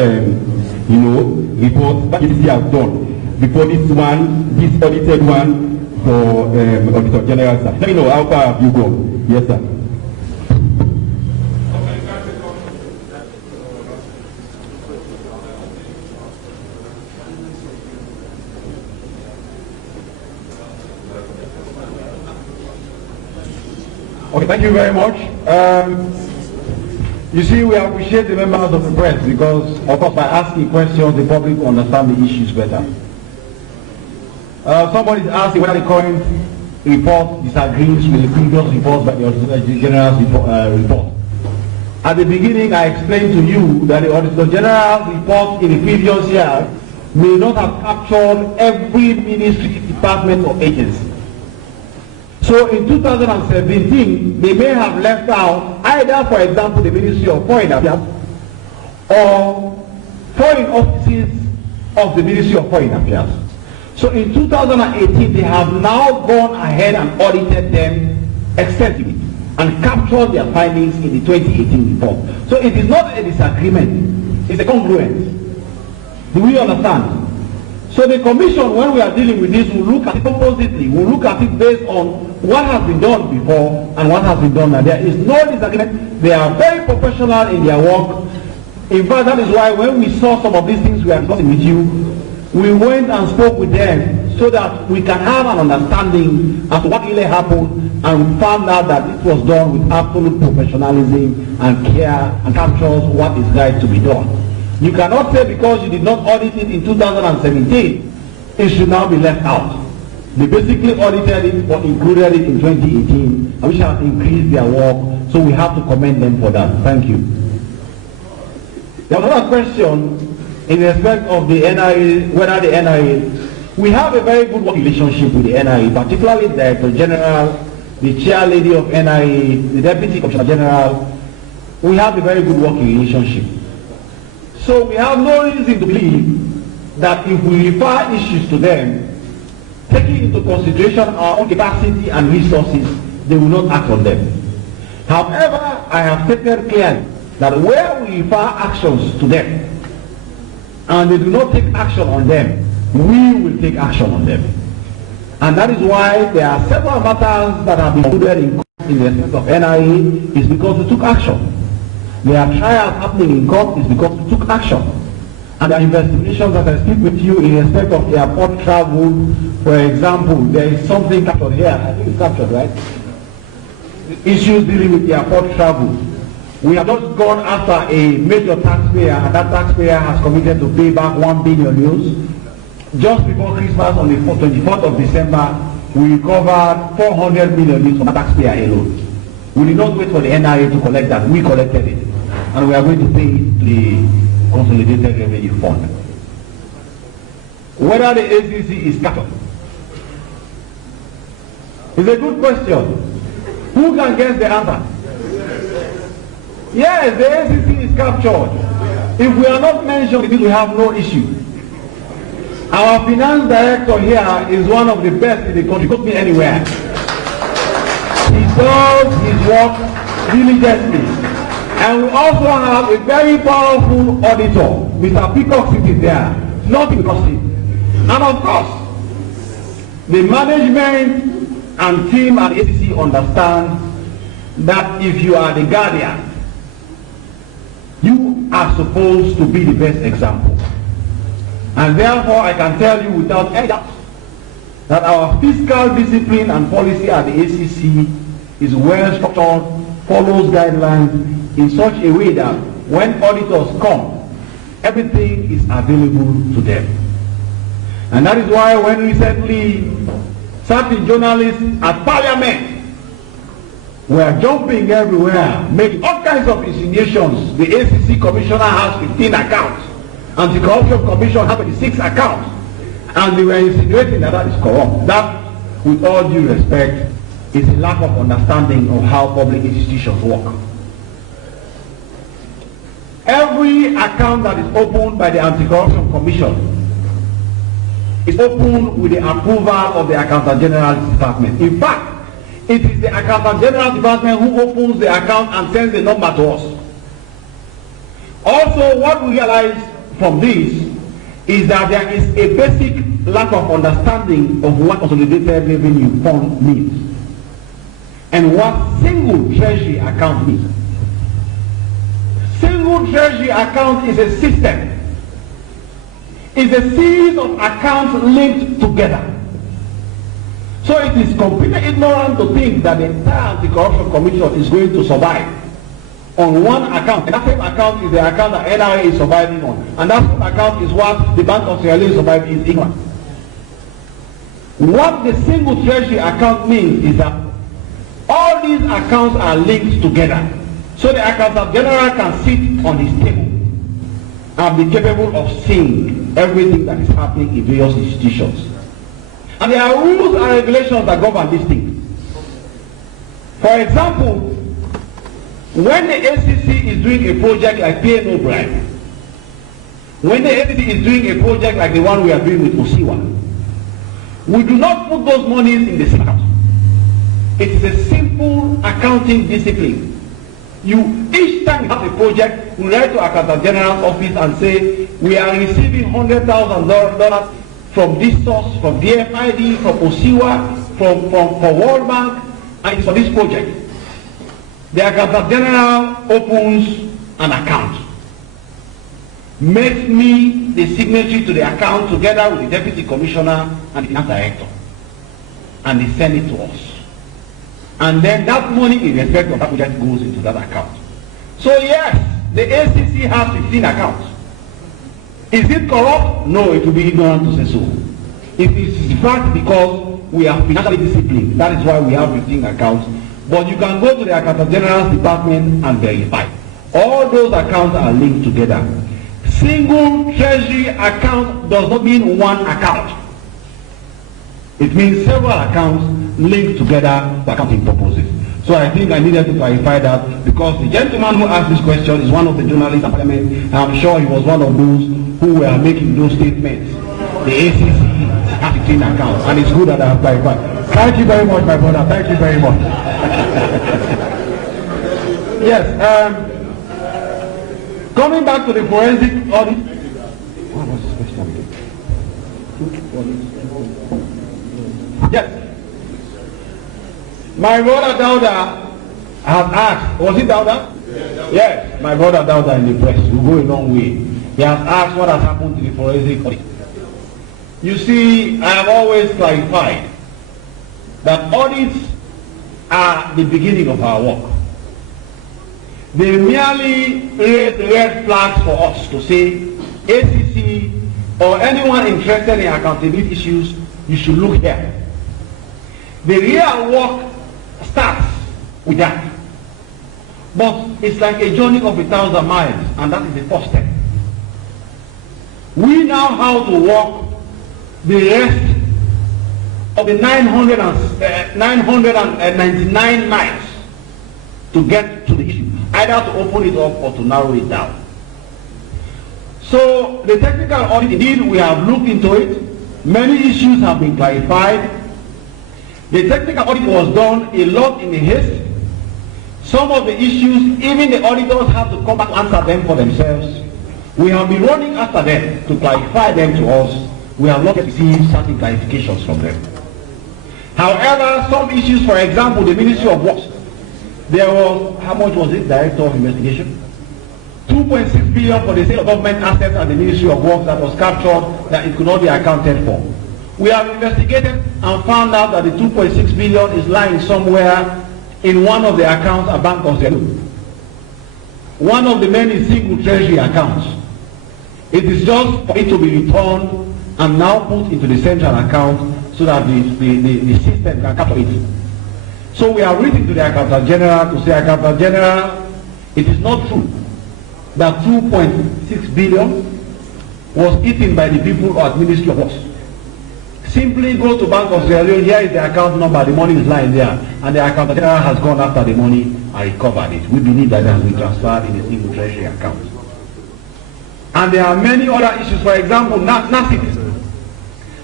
report that JDC has done before this one, this audited one for Auditor General. Sir. Let me know how far have you gone? Yes, sir. Okay, thank you very much. You see, we appreciate the members of the press because, of course, by asking questions, the public will understand the issues better. Somebody is asking whether the current report disagrees with the previous reports by the Auditor General's report. At the beginning, I explained to you that the Auditor General's report in the previous year may not have captured every ministry, department, or agency. So in 2017, they may have left out either, for example, the Ministry of Foreign Affairs or foreign offices of the Ministry of Foreign Affairs. So in 2018, they have now gone ahead and audited them extensively and captured their findings in the 2018 report. So it is not a disagreement, it's a congruence. Do we understand? So the commission, when we are dealing with this, will look at it oppositely. We'll look at it based on what has been done before and what has been done now. There is no disagreement. They are very professional in their work. In fact, that is why when we saw some of these things we are discussing with you, we went and spoke with them so that we can have an understanding as to what really happened, and we found out that it was done with absolute professionalism and care and captures what is right to be done. You cannot say because you did not audit it in 2017, it should now be left out. They basically audited it or included it in 2018, which has increased their work, so we have to commend them for that. Thank you. There was another question in respect of the NIA, whether the NIA, we have a very good working relationship with the NIA, particularly the Director General, the Chair Lady of NIA, the Deputy Commissioner General. We have a very good working relationship. So we have no reason to believe that if we refer issues to them, taking into consideration our own capacity and resources, they will not act on them. However, I have stated clearly that where we refer actions to them and they do not take action on them, we will take action on them. And that is why there are several matters that have been included in the respect of NIA is because we took action. There are trials happening in court is because we took action. And there are investigations that I speak with you in respect of airport travel. For example, there is something captured here. I think it's captured, right? Issues dealing with airport travel. We have just gone after a major taxpayer, and that taxpayer has committed to pay back 1 billion euros. Just before Christmas, on the 24th of December, we recovered 400 million euros from the taxpayer alone. We did not wait for the NIA to collect that. We collected it. And we are going to pay it to the Consolidated Revenue Fund. Whether the ACC is captured is a good question. Who can guess the answer? Yes, the ACC is captured. If we are not mentioned, we have no issue. Our finance director here is one of the best in the country. Could be anywhere. He does his work diligently. And we also have a very powerful auditor, Mr. Peacock, sitting there, not impossible. And of course, the management and team at ACC understand that if you are the guardian, you are supposed to be the best example. And therefore, I can tell you without any doubt that our fiscal discipline and policy at the ACC is well structured, follows guidelines in such a way that when auditors come, everything is available to them. And that is why when recently certain journalists at Parliament were jumping everywhere, making all kinds of insinuations, the ACC commissioner has 15 accounts, Anti-Corruption Commission has 26 accounts, and they were insinuating that that is corrupt. That, with all due respect, is a lack of understanding of how public institutions work. Every account that is opened by the Anti-Corruption Commission is opened with the approval of the Accountant General's Department. In fact, it is the Accountant General's Department who opens the account and sends the number to us. Also, what we realize from this is that there is a basic lack of understanding of what Consolidated Revenue Fund means and what single treasury account means. Single treasury account is a system. It's a series of accounts linked together. So it is completely ignorant to think that the entire Anti-Corruption Commission is going to survive on one account. And that same account is the account that NRA is surviving on. And that same account is what the Bank of Sierra Leone is surviving in England. What the single treasury account means is that all these accounts are linked together. So the accountant general can sit on his table and be capable of seeing everything that is happening in various institutions. And there are rules and regulations that govern these things. For example, when the ACC is doing a project like Pay No Bribe, when the ACC is doing a project like the one we are doing with Osiwa, we do not put those monies in the same account. It is a simple accounting discipline. Each time you have a project, we write to Accountant General's office and say, we are receiving $100,000 from this source, from DFID, from Osiwa, from World Bank, and it's for this project. The Accountant General opens an account, makes me the signatory to the account together with the Deputy Commissioner and the Finance Director, and they send it to us. And then that money in respect of that project goes into that account. So yes, the ACC has 15 accounts. Is it corrupt? No, it will be ignorant to say so. It is in fact because we are financially disciplined. That is why we have 15 accounts. But you can go to the Accountant General's department and verify. All those accounts are linked together. Single treasury account does not mean one account. It means several accounts linked together for accounting purposes. So I think I needed to clarify that because the gentleman who asked this question is one of the journalists in Parliament. I'm sure he was one of those who were making those statements. The ACC has 15 accounts, and it's good that I have clarified. Thank you very much, my brother. Thank you very much. Yes. Coming back to the forensic audit. What was this question again? Yes. My brother Dauda has asked, was it Dauda? Yes, my brother Dauda in the press will go a long way. He has asked what has happened to the forensic audit. You see, I have always clarified that audits are the beginning of our work. They merely raise red flags for us to say, ACC or anyone interested in accountability issues, you should look here. The real work starts with that. But it's like a journey of 1,000 miles, and that is the first step. We now have to walk the rest of the 999 miles to get to the issue, either to open it up or to narrow it down. So the technical audit, indeed, we have looked into it. Many issues have been clarified. The technical audit was done a lot in a haste. Some of the issues, even the auditors have to come back and answer them for themselves. We have been running after them to clarify them to us. We have not received certain clarifications from them. However, some issues, for example, the Ministry of Works, there was, how much was it, Director of Investigation? 2.6 billion for the sale of government assets at the Ministry of Works that was captured that it could not be accounted for. We have investigated and found out that the 2.6 billion is lying somewhere in one of the accounts at Bank of Zelu. One of the many single treasury accounts. It is just for it to be returned and now put into the central account so that the system can capture it. So we are written to the Accountant General to say, Accountant General, it is not true that 2.6 billion was eaten by the people at Ministry of Works. Simply go to Bank of Sierra Leone, here is the account number, the money is lying there, and the Accountant General has gone after the money and recovered it. We believe that it has been transferred in a single treasury account. And there are many other issues. For example, NASIT.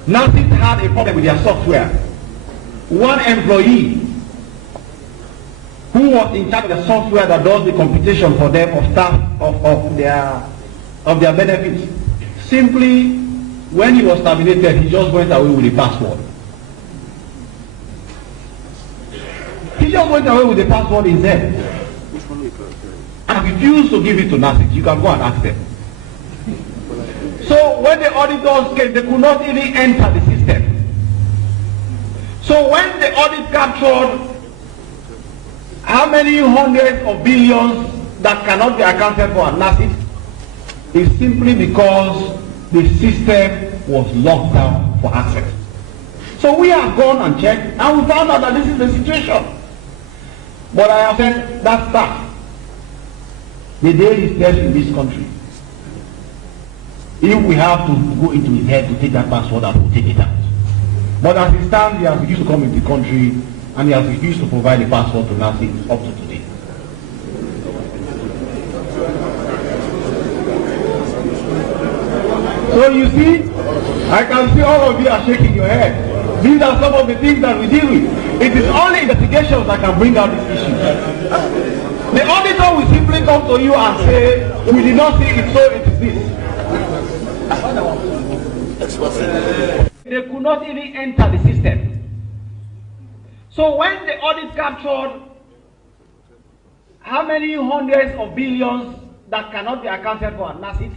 NASIT had a problem with their software. One employee who was in charge of the software that does the computation for them of staff of their benefits, simply when he was terminated, he just went away with the password. He just went away with the password instead. And refused to give it to NASIT. You can go and ask them. So when the auditors came, they could not even enter the system. So when the audit captured how many hundreds of billions that cannot be accounted for at NASIT, is simply because the system was locked down for access. So we have gone and checked, and we found out that this is the situation. But I have said that staff The day is there in this country. If we have to go into his head to take that passport out, we'll take it out. But as it stands, he has refused to come into the country and he has refused to provide a passport to Nasir up to today. So you see, I can see all of you are shaking your head. These are some of the things that we deal with. It is only investigations that can bring out these issues. The auditor will simply come to you and say, we did not see it, so it is this. They could not even enter the system. So when the audit captured how many hundreds of billions that cannot be accounted for at NASIT,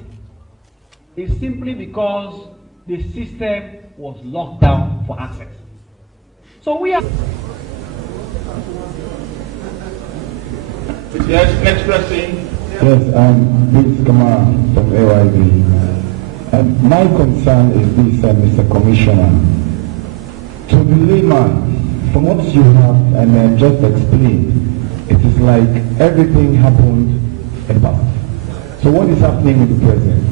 it's simply because the system was locked down for access. So we are... Yes, next person. Yes, Prince Kamara from AYB. My concern is this, Mr. Commissioner. To the layman, from what you have just explained, it is like everything happened in the past. So what is happening with the president?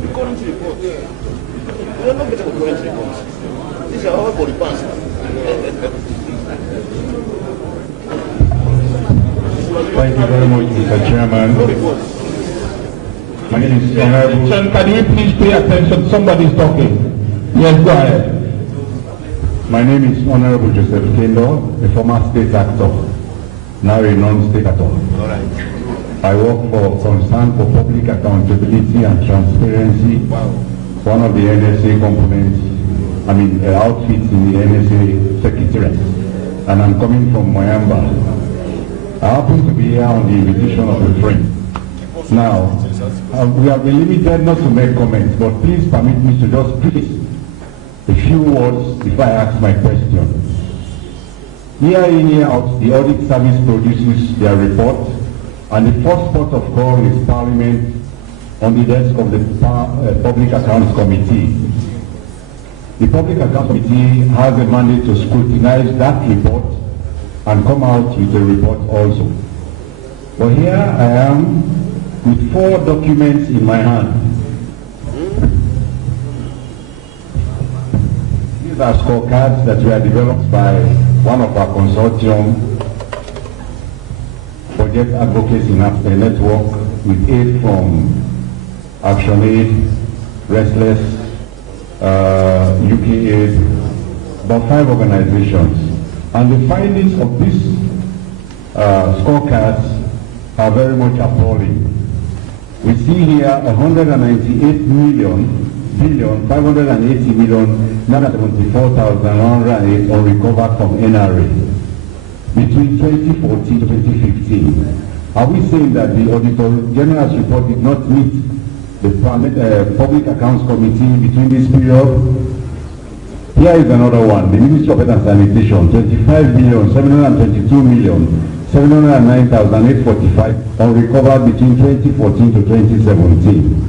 The current report. We are not getting the current reports. These are all for the past. Thank you very much, Mr. Chairman. My name is Honorable. Can you please pay attention? Somebody is talking. Yes, go ahead. My name is Honorable Joseph Kendo, a former state actor, now a non-state actor. All right. I work for Concern for Public Accountability and Transparency, one of the NSA components, outfits in the NSA Secretariat. And I'm coming from Moyamba. I happen to be here on the invitation of a friend. Now, we have been limited not to make comments, but please permit me to just please a few words before I ask my question. Year in, year out, the Audit Service produces their report, and the first port of call is Parliament on the desk of the Public Accounts Committee. The Public Accounts Committee has a mandate to scrutinize that report and come out with a report also. But here I am with 4 documents in my hand. These are scorecards that were developed by one of our consortium, Project Advocacy Network, with aid from ActionAid, Restless, UK Aid, about 5 organizations. And the findings of these scorecards are very much appalling. We see here 198 billion 580 million 974,108 unrecovered from NRA between 2014 to 2015. Are we saying that the Auditor General's report did not meet the Public Accounts Committee between this period? Here is another one. The Ministry of Health and Sanitation, 25 billion 722 million 709,845 unrecovered between 2014 to 2017.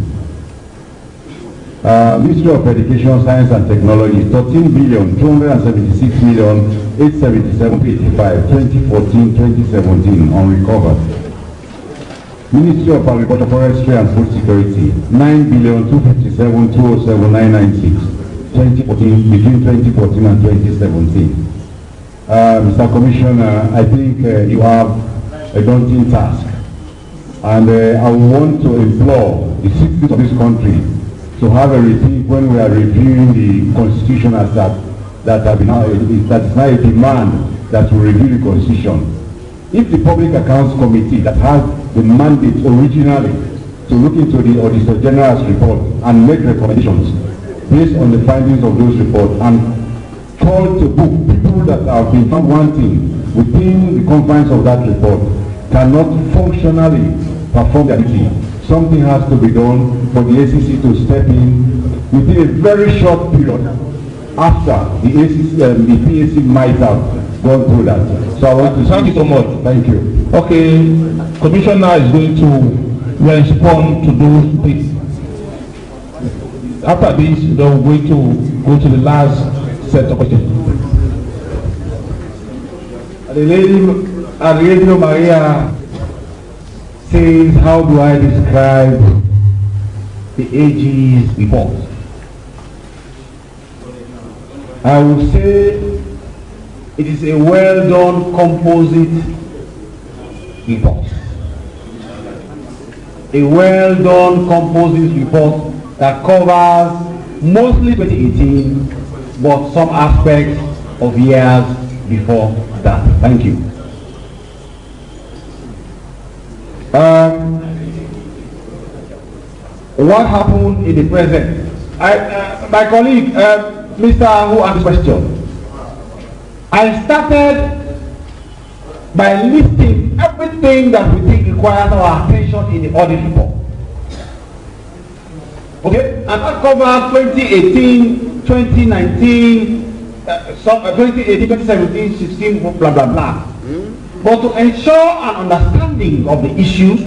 Ministry of Education, Science and Technology, 13 billion 276 million 877,85 2014-2017 unrecovered. Ministry of Agriculture, Forestry and Food Security, 9 billion 257 207 996 2014 between 2014 and 2017. Mr. Commissioner, I think you have a daunting task, and I want to implore the citizens of this country to have a rethink when we are reviewing the Constitution as that is now a demand that we review the Constitution. If the Public Accounts Committee that has the mandate originally to look into the Auditor General's report and make recommendations based on the findings of those reports and call to book people that have been found wanting within the confines of that report cannot functionally perform their duty, something has to be done for the ACC to step in within a very short period after the ACC, the PAC might have gone through that. So I want to thank you so much. Thank you. Okay, Commissioner is going to respond to those things. After this, we're going to go to the last set of questions. The lady, Radio Maria says, how do I describe the AG's report? I would say it is a well-done composite report. A well-done composite report that covers mostly 2018, but some aspects of years before that. Thank you. What happened in the present? My colleague, Mr. Who asked the question. I started by listing everything that we think requires our attention in the audit report. Okay? And that covers 2018, 2019, 2018, 2017, 16, blah, blah, blah. But to ensure an understanding of the issues,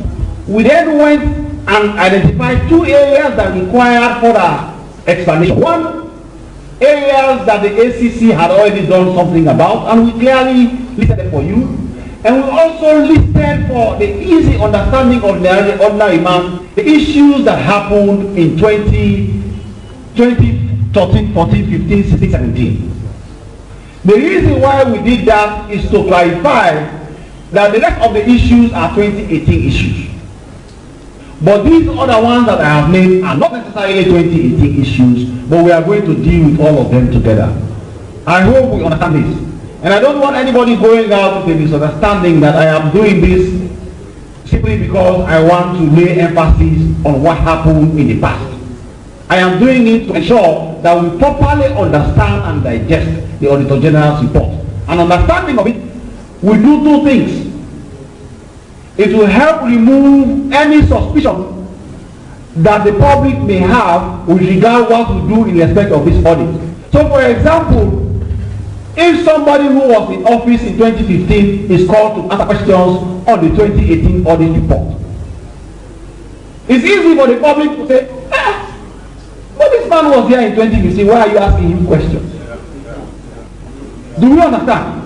we then went and identified two areas that required further explanation. One, areas that the ACC had already done something about, and we clearly listed it for you. And we also listed for the easy understanding of the ordinary man the issues that happened in 2013, 14, 15, 16, 17. The reason why we did that is to clarify that the rest of the issues are 2018 issues. But these other ones that I have named are not necessarily 2018 issues, but we are going to deal with all of them together. I hope we understand this. And I don't want anybody going out with a misunderstanding that I am doing this simply because I want to lay emphasis on what happened in the past. I am doing it to ensure that we properly understand and digest the Auditor General's report. An understanding of it will do two things. It will help remove any suspicion that the public may have with regard to what we do in respect of this audit. So for example, if somebody who was in office in 2015 is called to answer questions on the 2018 audit report, it's easy for the public to say, but this man was here in 2015, why are you asking him questions? Do you understand?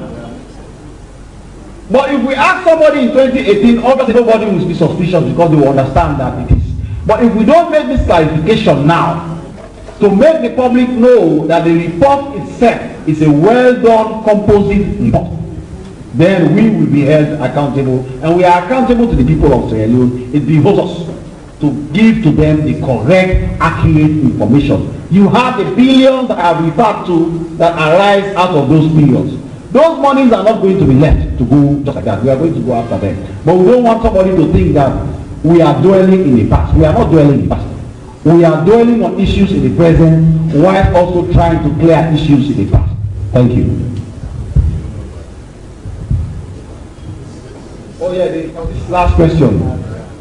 But if we ask somebody in 2018, obviously nobody will be suspicious because they will understand that it is. But if we don't make this clarification now, to make the public know that the report itself is a well-done composite report, then we will be held accountable, and we are accountable to the people of Sierra Leone. It behoves us to give to them the correct, accurate information. You have the billions that I have referred to that arise out of those billions. Those monies are not going to be left to go just like that. We are going to go after them. But we don't want somebody to think that we are dwelling in the past. We are not dwelling in the past. We are dwelling on issues in the present while also trying to clear issues in the past. Thank you. Oh yeah, this last question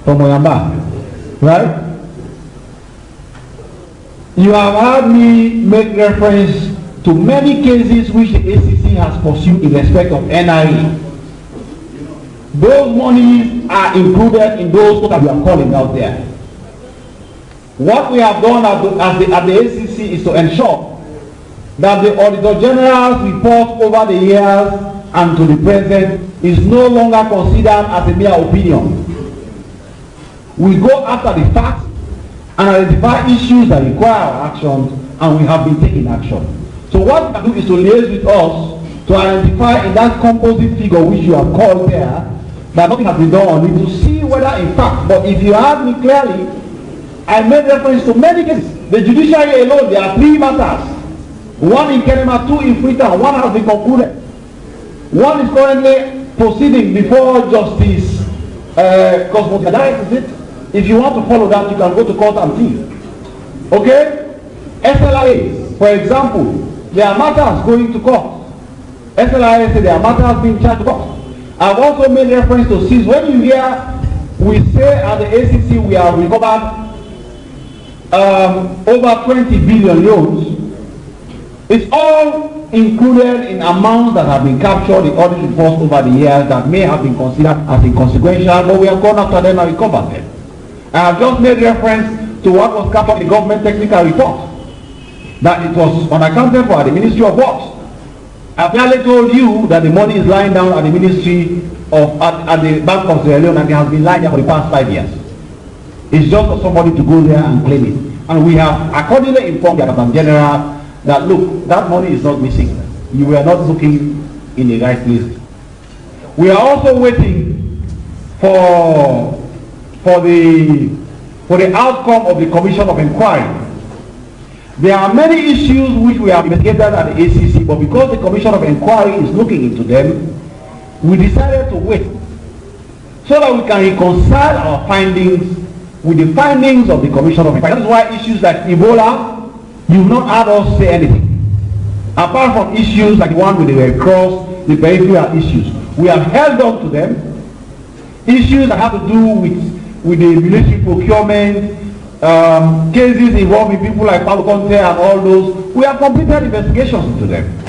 from Oyamba. Right? You have heard me make reference to many cases which the ACC has pursued in respect of NIE. Those monies are included in those that we are calling out there. What we have done at the ACC is to ensure that the Auditor General's report over the years and to the present is no longer considered as a mere opinion. We go after the facts and identify issues that require action, and we have been taking action. So what we can do is to liaise with us to identify in that composite figure which you have called there that nothing has been done on it, to see whether in fact, but if you heard me clearly, I made reference to many cases. The judiciary alone, there are 3 matters. One in Kenema, 2 in Freetown, 1 has been concluded. 1 is currently proceeding before Justice Cosmo Gadai, is it? If you want to follow that, you can go to court and see. Okay? SLIA, for example, there are matters going to court. SLIA said there are matters being charged to court. I've also made reference to CIS. When you hear we say at the ACC we have recovered over 20 billion loans, it's all included in amounts that have been captured in audit reports over the years that may have been considered as inconsequential, but we have gone after them and recovered them. I have just made reference to what was captured in the government technical report, that it was unaccounted for at the Ministry of Works. I clearly told you that the money is lying down at the Ministry of at the Bank of Sierra Leone, and it has been lying there for the past 5 years. It's just for somebody to go there and claim it. And we have accordingly informed the Accountant General that look, that money is not missing. You were not looking in the right place. We are also waiting for the outcome of the Commission of Inquiry. There are many issues which we have investigated at the ACC, but because the Commission of Inquiry is looking into them, we decided to wait so that we can reconcile our findings with the findings of the Commission of Inquiry. That is why issues like Ebola, you've not heard us say anything. Apart from issues like the one with the Red Cross, the peripheral issues, we have held on to them. Issues that have to do with the military procurement, cases involving people like Paulo Conte and all those, we have completed investigations into them.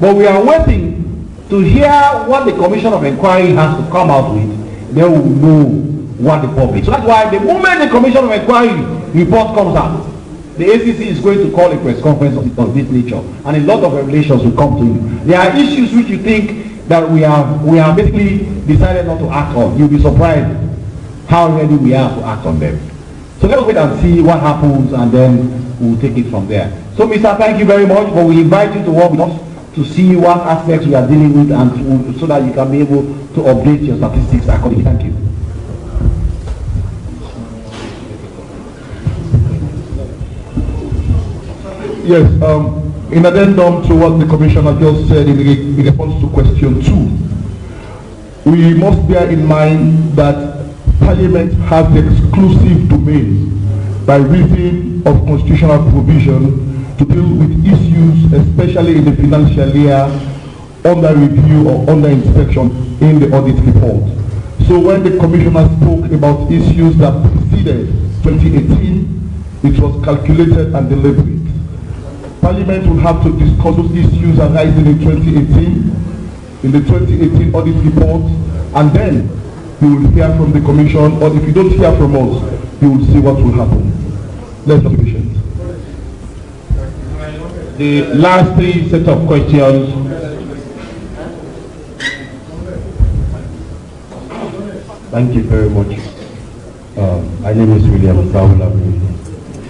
But we are waiting to hear what the Commission of Inquiry has to come out with. Then we will know what the public. So that's why the moment the Commission of Inquiry report comes out, the ACC is going to call a press conference of this nature, and a lot of revelations will come to you. There are issues which you think that we have basically decided not to act on. You'll be surprised how ready we are to act on them. So let's wait and see what happens, and then we'll take it from there. So, Mr. Thank you very much, but we invite you to work with us to see what aspects we are dealing with, and so that you can be able to update your statistics accordingly. Thank you. Yes, in addendum to what the Commissioner just said in response to question 2, we must bear in mind that Parliament has the exclusive domain by reason of constitutional provision to deal with issues, especially in the financial year, under review or under inspection in the audit report. So when the Commissioner spoke about issues that preceded 2018, it was calculated and deliberate. Parliament will have to discuss those issues arising in 2018, in the 2018 audit report, and then you will hear from the Commission, or if you don't hear from us, you will see what will happen. Let's be patient. The last 3 set of questions. Thank you very much. My name is William Saula,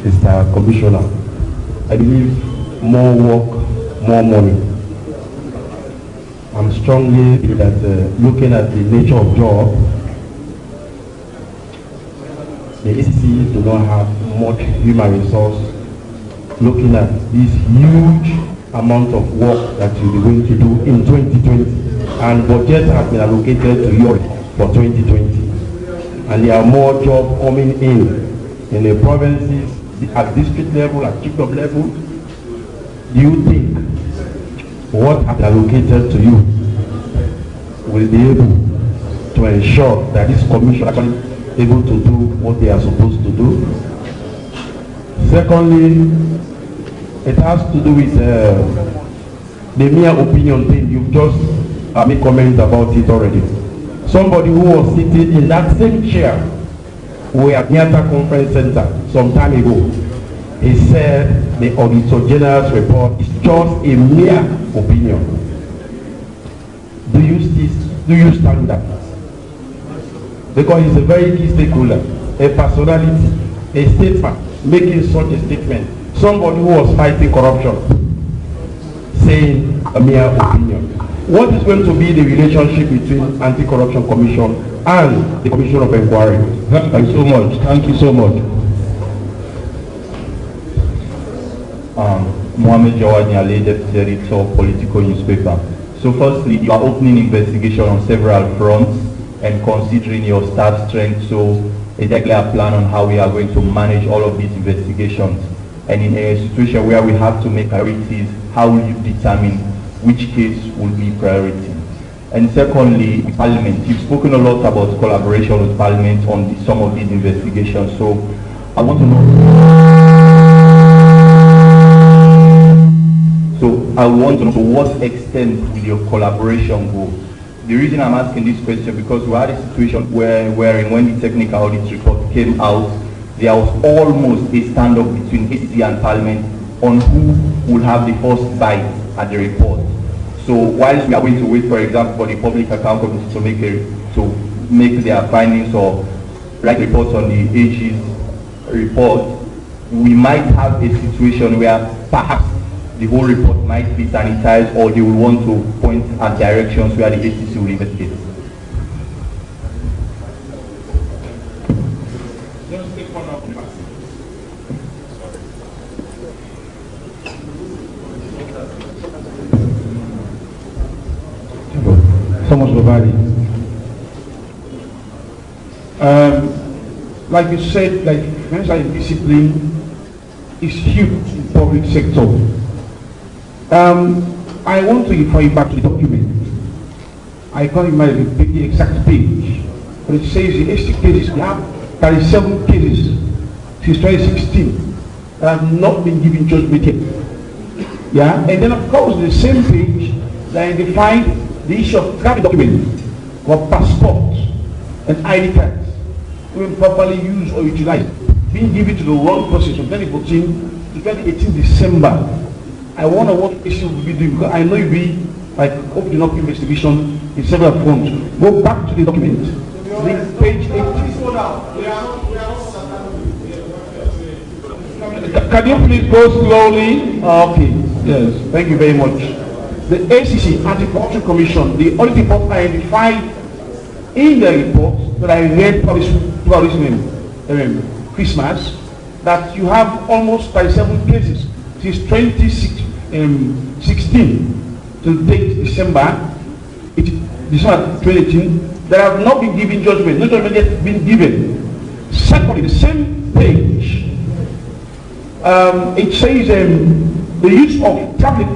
Mr. Commissioner. I believe more work, more money. I'm strongly that looking at the nature of job, the ACC do not have much human resource. Looking at this huge amount of work that you'll be going to do in 2020, and budget has been allocated to you for 2020, and there are more jobs coming in the provinces at district level, at chiefdom level. Do you think what is allocated to you will be able to ensure that this commission actually able to do what they are supposed to do? Secondly, it has to do with the mere opinion thing. You've just made comments about it already. Somebody who was sitting in that same chair at Niata Conference Center some time ago, he said the Auditor General's report is just a mere opinion. Do you stand that? Because he's a very key stakeholder, a personality, a statement, making such a statement. Somebody who was fighting corruption, saying a mere opinion. What is going to be the relationship between Anti-Corruption Commission and the Commission of Inquiry? Thank you so much. Thank you so much. Mohamed Jawad Nyale, Deputy Editor of Political Newspaper. So firstly, you are opening investigation on several fronts and considering your staff strength, so a clear plan on how we are going to manage all of these investigations. And in a situation where we have to make priorities, how will you determine which case will be priority? And secondly, Parliament. You've spoken a lot about collaboration with Parliament on some of these investigations, so I want to know to what extent will your collaboration go? The reason I'm asking this question because we had a situation wherein when the technical audit report came out, there was almost a standoff between ACC and Parliament on who would have the first bite at the report. So whilst we are going to wait, for example, for the Public Account Committee to make their findings or write reports on the AG's report, we might have a situation where perhaps the whole report might be sanitized, or they will want to point at directions where the ACC will investigate. So much provided. Like you said, like financial discipline is huge in the public sector. I want to refer you back to the document. I can't remember the exact page, but it says the 80 cases, we have 37 cases since 2016 that have not been given judgment yet. Yeah, and then of course the same page that identified the issue of travel documents or passports and ID cards being properly used or utilized, being given to the wrong person from 2014 to 2018 December. I wonder what issue will be doing, because I know you'll be like opening up investigation in several fronts. Go back to the document. Read page 8. Can you please go slowly? Okay. Yes. Thank you very much. The ACC, Anti-Corruption Commission, the audit report identified in the report that I read published Christmas, that you have almost 37 cases since 2016 to date December 2018 that have not been given judgment, not judgment yet been given. Secondly, the same page, it says the use of tablet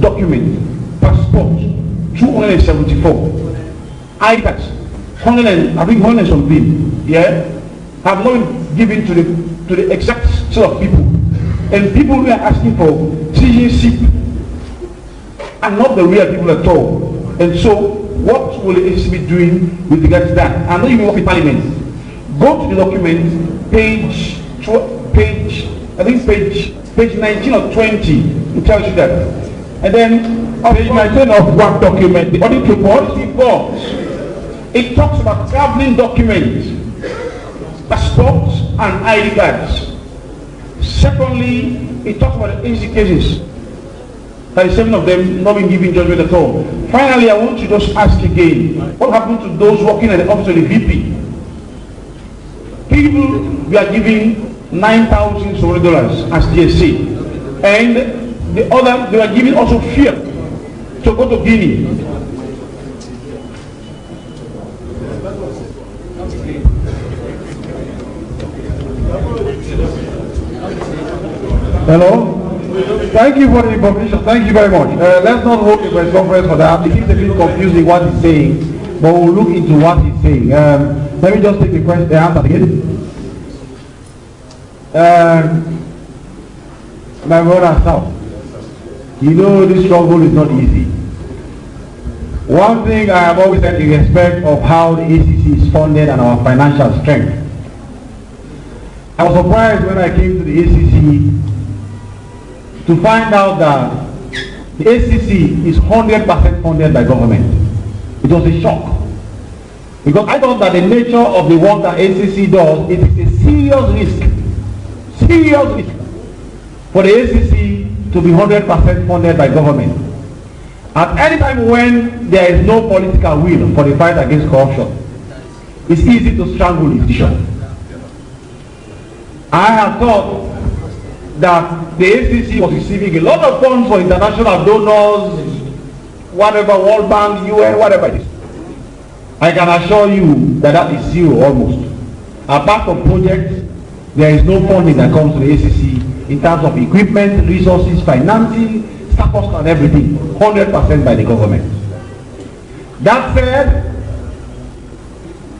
document, passport, 274, iPads, 100 something, yeah, have not been given to the exact set of people. And people who are asking for citizenship are not the real people at all. And so, what will the ACC be doing with regard to that? I know you will work in Parliament. Go to the document, page 19 or 20, it tells you that. And then, page 19 of what document? The audit report. It talks about traveling documents, passports, and ID cards. Secondly, it talks about the ACC cases. 37 of them not being given judgment at all. Finally, I want to just ask again, what happened to those working at the office of the VP? People we are giving $9,000 as DSC, and the other they were giving also fear to go to Guinea. Hello? Thank you for the information. Thank you very much. Let's not hold the press conference for that. It seems a bit confusing what he's saying, but we'll look into what he's saying. Let me just take the question, the answer again. My brother South, you know this struggle is not easy. One thing I have always said in respect of how the ACC is funded and our financial strength. I was surprised when I came to the ACC to find out that the ACC is 100% funded by government. It was a shock. Because I thought that the nature of the work that ACC does, it is a serious risk for the ACC to be 100% funded by government. At any time when there is no political will for the fight against corruption, it's easy to strangle institutions. I have thought that the ACC was receiving a lot of funds for international donors, whatever, World Bank, UN, whatever it is. I can assure you that that is zero almost. Apart from projects, there is no funding that comes to the ACC in terms of equipment, resources, financing, staff costs and everything, 100% by the government. That said,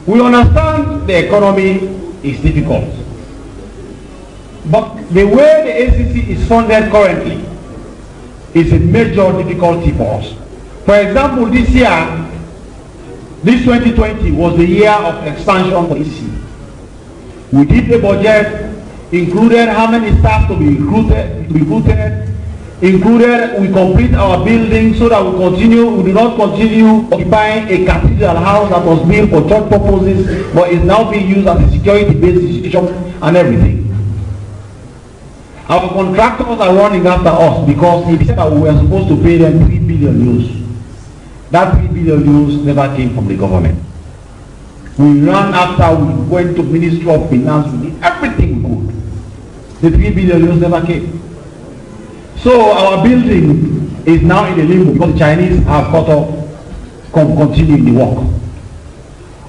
we understand the economy is difficult. But the way the ACC is funded currently is a major difficulty for us. For example, this year, this 2020 was the year of expansion for the ACC. We did a budget, included how many staff to be recruited, included we complete our building so that we do not continue occupying a cathedral house that was built for church purposes but is now being used as a security-based institution and everything. Our contractors are running after us because in December we were supposed to pay them 3 billion euros. That 3 billion euros never came from the government. We ran after, we went to Ministry of Finance, we did everything we could. The 3 billion euros never came. So our building is now in a limbo because the Chinese have cut off continuing the work.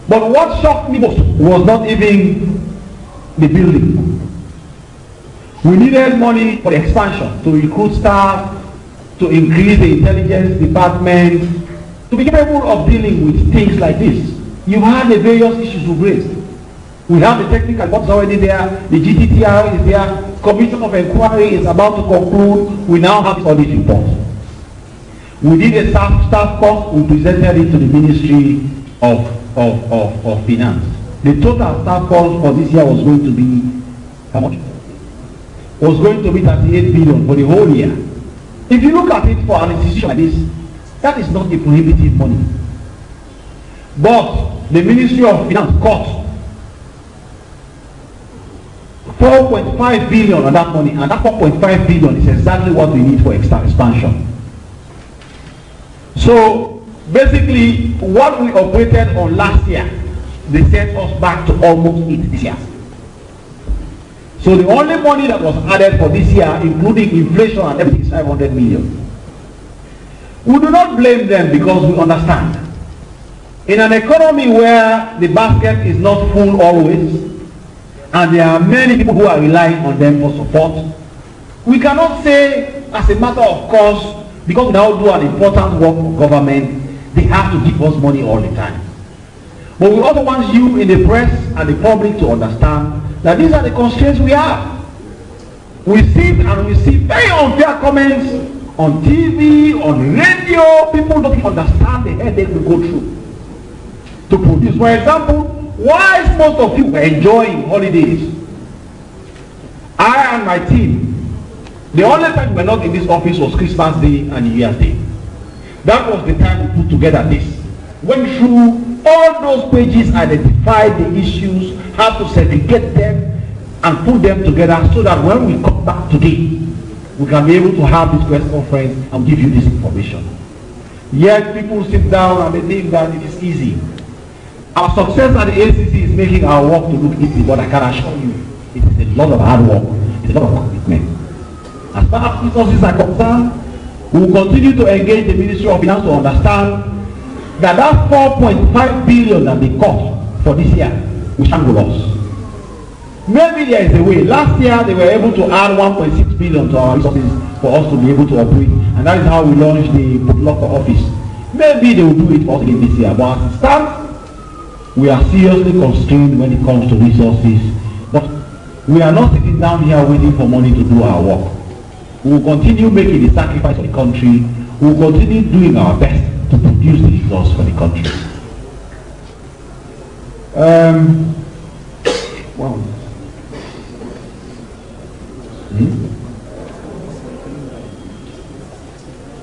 But what shocked me most was not even the building. We needed money for the expansion, to recruit staff, to increase the intelligence department, to be capable of dealing with things like this. You've had the various issues we've raised. We have the technical reports already there, the GTTR is there, Commission of Inquiry is about to conclude, we now have audit report. We did a staff cost, we presented it to the Ministry of Finance. The total staff cost for this year was going to be, how much? Was going to be 38 billion for the whole year. If you look at it for an institution like this, that is not a prohibitive money. But the Ministry of Finance cut 4.5 billion on that money, and that 4.5 billion is exactly what we need for expansion. So basically, what we operated on last year, they sent us back to almost it this year. So the only money that was added for this year, including inflation and everything, is 500 million. We do not blame them because we understand. In an economy where the basket is not full always, and there are many people who are relying on them for support, we cannot say as a matter of course, because we now do an important work for government, they have to give us money all the time. But we also want you in the press and the public to understand that these are the constraints we have. We see and we see very unfair comments on TV, on radio. People don't understand the headache we go through to produce. For example, whilst most of you were enjoying holidays, I and my team, the only time we were not in this office was Christmas Day and New Year's Day. That was the time we put together this. Went through all those pages, identified the issues, how to segregate them and put them together so that when we come back today, we can be able to have this press conference and give you this information. Yet people sit down and they think that it is easy. Our success at the ACC is making our work to look easy, but I can assure you, it is a lot of hard work, it's a lot of commitment. As far as resources are concerned, we will continue to engage the Ministry of Finance to understand that 4.5 billion that they cut for this year, we shan't go loss. Maybe there is a way. Last year they were able to add 1.6 billion to our resources for us to be able to operate, and that is how we launched the Local Office. Maybe they will do it also again this year, but as it stands, we are seriously constrained when it comes to resources. But we are not sitting down here waiting for money to do our work. We will continue making the sacrifice for the country. We will continue doing our best to produce the results for the country. Wow.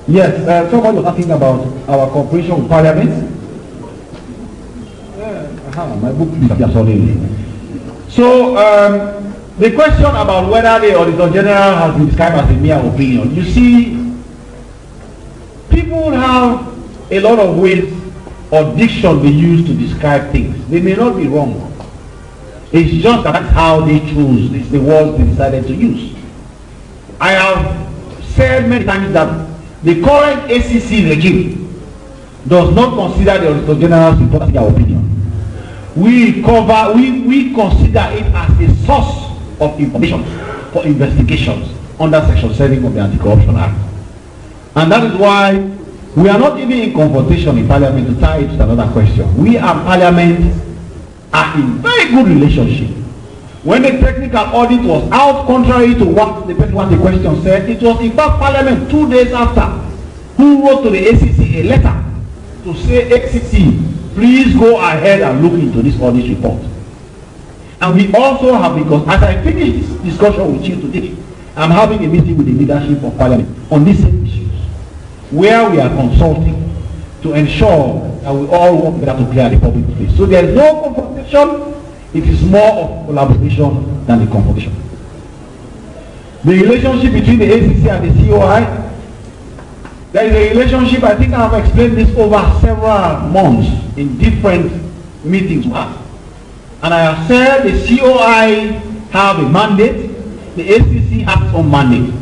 Yes, somebody was asking about our cooperation with Parliament. My book is already. So, the question about whether the Auditor General has been described as a mere opinion. You see, people have a lot of ways or diction they use to describe things. They may not be wrong. It's just that that's how they choose. It's the words they decided to use. I have said many times that the current ACC regime does not consider the Auditor General's report as their opinion. We consider it as a source of information for investigations under Section 7 of the Anti-Corruption Act. And that is why we are not even in confrontation in Parliament to tie it to another question. We and Parliament are in very good relationship. When the technical audit was out, contrary to what the question said, it was in fact Parliament 2 days after who wrote to the ACC a letter to say, ACC, please go ahead and look into this audit report. And we also have, because as I finish this discussion with you today, I'm having a meeting with the leadership of Parliament on these same issues, where we are consulting to ensure that we all work together to clear the public space. So there is no confrontation. It is more of collaboration than the confrontation. The relationship between the ACC and the COI, there is a relationship, I think I have explained this over several months in different meetings. And I have said the COI have a mandate, the ACC has its own mandate.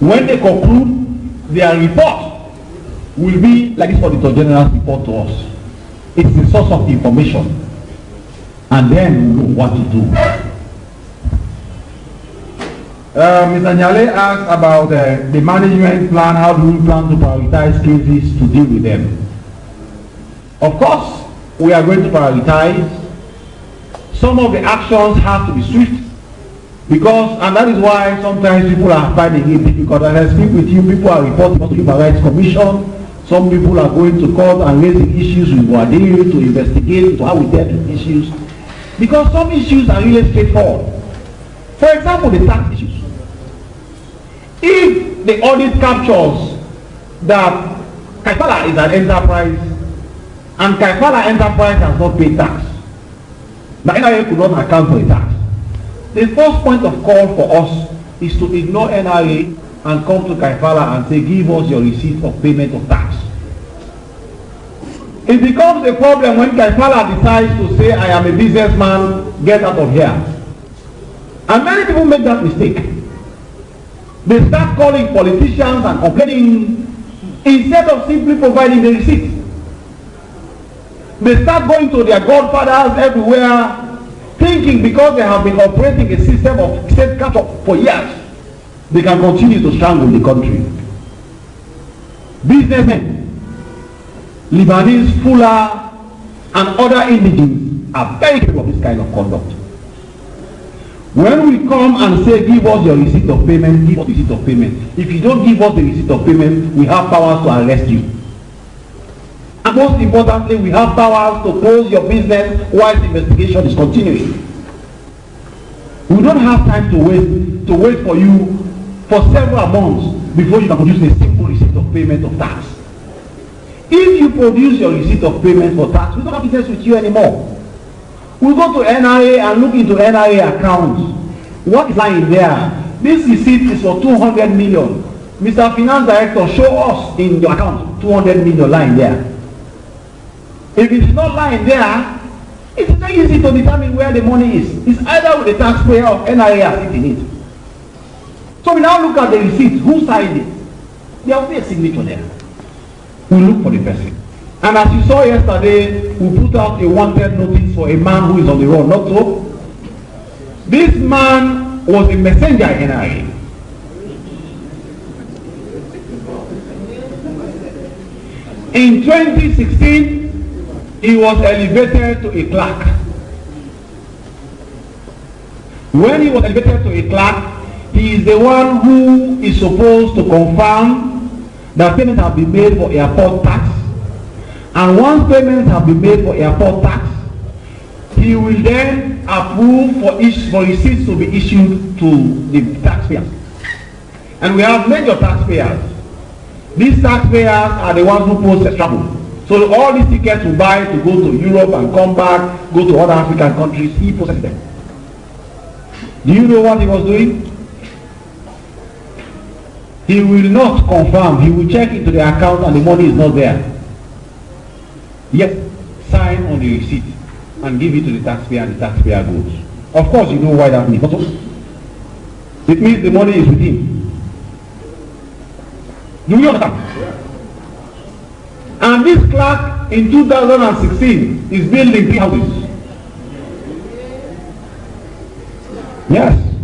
When they conclude, their report will be like this Auditor General's report to us. It's a source of information. And then we know what to do. Mr. Nyale asked about the management plan. How do we plan to prioritize cases to deal with them? Of course, we are going to prioritize. Some of the actions have to be swift, because, and that is why sometimes people are finding it difficult. As I speak with you, people are reporting to the Human Rights Commission. Some people are going to court and raising issues with Wadiri to investigate into how we deal with issues, because some issues are really straightforward. For example, the tax issues. If the audit captures that Kaifala is an enterprise and Kaifala Enterprise has not paid tax, the NIA could not account for the tax, the first point of call for us is to ignore NIA and come to Kaifala and say, give us your receipt of payment of tax. It becomes a problem when Kaifala decides to say, I am a businessman, get out of here. And many people make that mistake. They start calling politicians and complaining instead of simply providing the receipt. They start going to their godfathers everywhere, thinking because they have been operating a system of state capture for years, they can continue to strangle the country. Businessmen, Lebanese, Fula, and other indigenes are very capable of this kind of conduct. When we come and say, give us your receipt of payment, give us the receipt of payment. If you don't give us the receipt of payment, we have powers to arrest you. And most importantly, we have powers to close your business while the investigation is continuing. We don't have time to wait for you for several months before you can produce a simple receipt of payment of tax. If you produce your receipt of payment for tax, we don't have business with you anymore. We go to NIA and look into NIA accounts. What is lying there? This receipt is for 200 million. Mr. Finance Director, show us in your account 200 million lying there. If it is not lying there, it's very easy to determine where the money is. It's either with the taxpayer or NIA sitting in it. So we now look at the receipt. Who signed it? There will be a signature there. We look for the person. And as you saw yesterday, we put out a wanted notice for a man who is on the road. Not so. This man was a messenger in NIA. In 2016, he was elevated to a clerk. When he was elevated to a clerk, he is the one who is supposed to confirm that payments have been made for airport tax. And once payments have been made for airport tax, he will then approve for receipts to be issued to the taxpayers. And we have major taxpayers. These taxpayers are the ones who post travel. So all these tickets we buy to go to Europe and come back, go to other African countries, he possesses them. Do you know what he was doing? He will not confirm. He will check into the account and the money is not there. Yet, sign on the receipt and give it to the taxpayer and the taxpayer goes. Of course, you know why that means. It means the money is with him. Do you understand? And this clerk in 2016 is building 3 houses. Yes.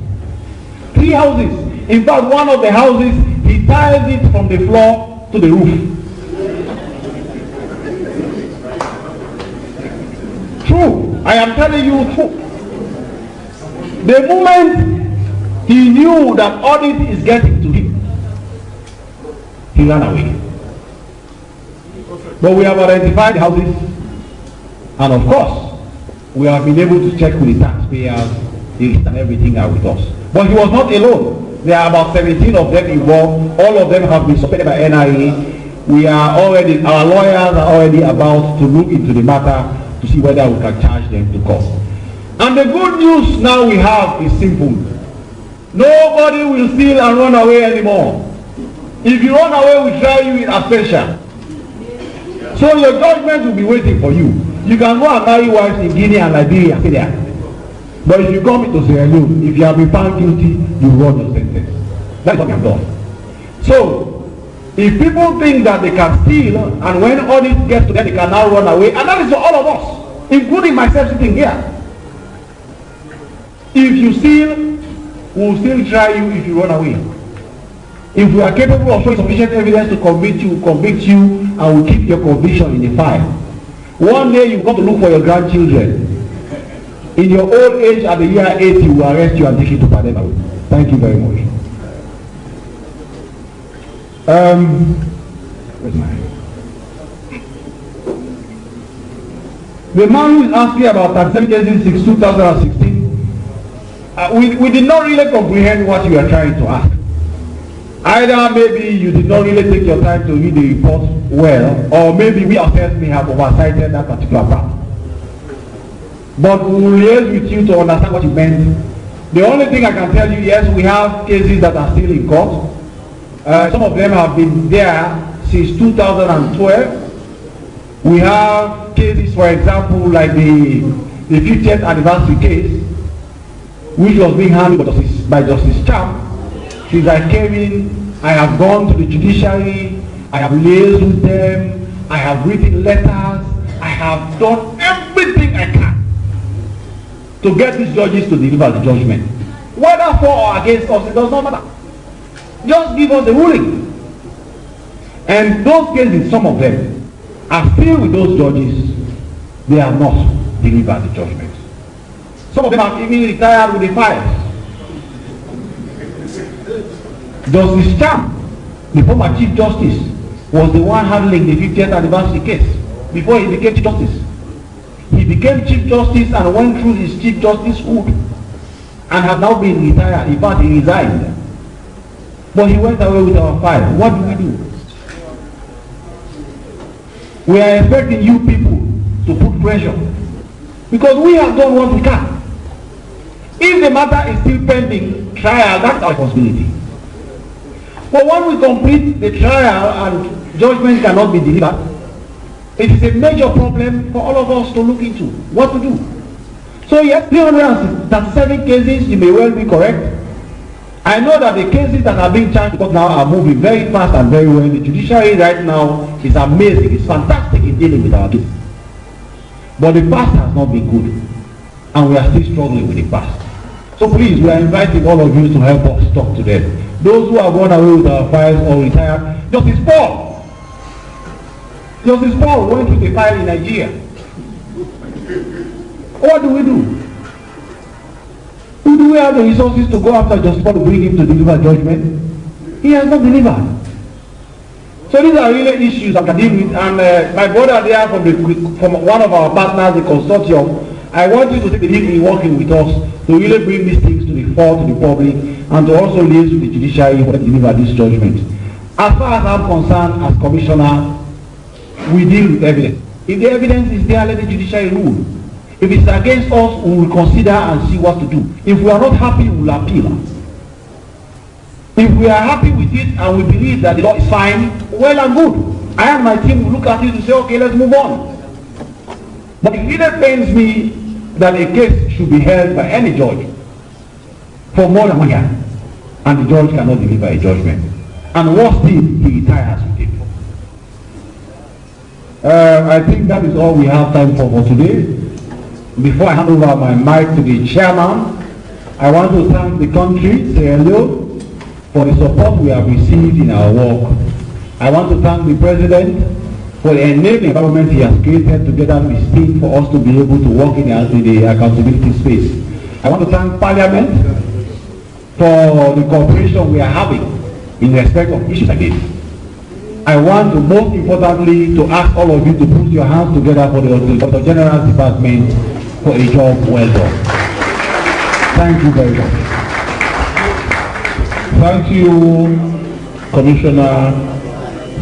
3 houses. In fact, one of the houses, he tiles it from the floor to the roof. True. I am telling you true. The moment he knew that audit is getting to him, he ran away. But we have identified the houses, and of course, we have been able to check with the taxpayers, and everything are with us. But he was not alone. There are about 17 of them involved. All of them have been suspended by NIA. Our lawyers are already about to look into the matter to see whether we can charge them to court. And the good news now we have is simple. Nobody will steal and run away anymore. If you run away, we try you in absentia. So your judgment will be waiting for you. You can go and marry wives in Guinea and Liberia. But if you come into Sierra Leone, if you have been found guilty, you run your sentence. That's what you have done. So, if people think that they can steal, and when all this gets to them, they can now run away, and that is for all of us, including myself sitting here. If you steal, we will still try you if you run away. If we are capable of showing sufficient evidence to convict you, and we'll keep your conviction in the file. One day you've got to look for your grandchildren. In your old age, at the year 80, we will arrest you and take you to Padema. Thank you very much. Where's my... The man who is asking about 37 cases since 2016, we did not really comprehend what you are trying to ask. Either maybe you did not really take your time to read the report well, or maybe we ourselves may have oversighted that particular part. But we will liaise with you to understand what you meant. The only thing I can tell you, yes, we have cases that are still in court. Some of them have been there since 2012. We have cases, for example, like the 50th anniversary case, which was being handled by Justice Champ. Since I came in, I have gone to the judiciary, I have liaised with them, I have written letters, I have done everything I can to get these judges to deliver the judgment. Whether for or against us, it does not matter. Just give us the ruling. And those cases, some of them, are still with those judges. They have not delivered the judgment. Some of them have even retired with the files. Justice Champ, the former Chief Justice, was the one handling the 50th anniversary case before he became Chief Justice. He became Chief Justice and went through his Chief Justicehood and has now been retired. In fact, he resigned. But he went away with our file. What do? We are expecting you people to put pressure because we have done what we can. If the matter is still pending trial, that's our responsibility. But when we complete the trial and judgment cannot be delivered, it is a major problem for all of us to look into what to do. So yes, 337 cases, you may well be correct. I know that the cases that are being charged because now are moving very fast and very well. The judiciary right now is amazing, it's fantastic in dealing with our cases. But the past has not been good, and we are still struggling with the past. So please, we are inviting all of you to help us talk to them. Those who have gone away with our files or retired, Justice Paul went with a file in Nigeria. What do we do? Do we have the resources to go after Justice Paul to bring him to deliver judgment? He has not delivered. So these are really issues I can deal with. And my brother there from one of our partners, the consortium, I want you to take the lead in working with us to really bring these things to the fore to the public and to also liaise with the judiciary to deliver this judgment. As far as I'm concerned, as commissioner, we deal with evidence. If the evidence is there, let the judiciary rule. If it's against us, we will consider and see what to do. If we are not happy, we will appeal. If we are happy with it and we believe that the law is fine, well and good. I and my team will look at it and say, okay, let's move on. But it really pains me that a case should be held by any judge for more than 1 year, and the judge cannot deliver a judgment. And worse still, he retires with it. I think that is all we have time for today. Before I hand over my mic to the chairman, I want to thank the country, Sierra Leone, for the support we have received in our work. I want to thank the President for the enabling environment he has created together with his team for us to be able to work in the accountability space. I want to thank Parliament for the cooperation we are having in respect of issues like this. I want to most importantly to ask all of you to put your hands together for the Auditor General's Department for a job well done. Thank you very much. Thank you, Commissioner.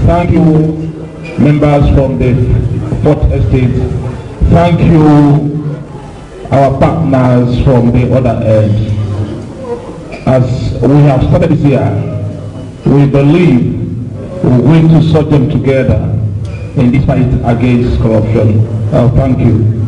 Thank you, members from the Fourth Estate. Thank you, our partners from the other end. As we have started this year, we believe we're going to sort them together in this fight against corruption. Thank you.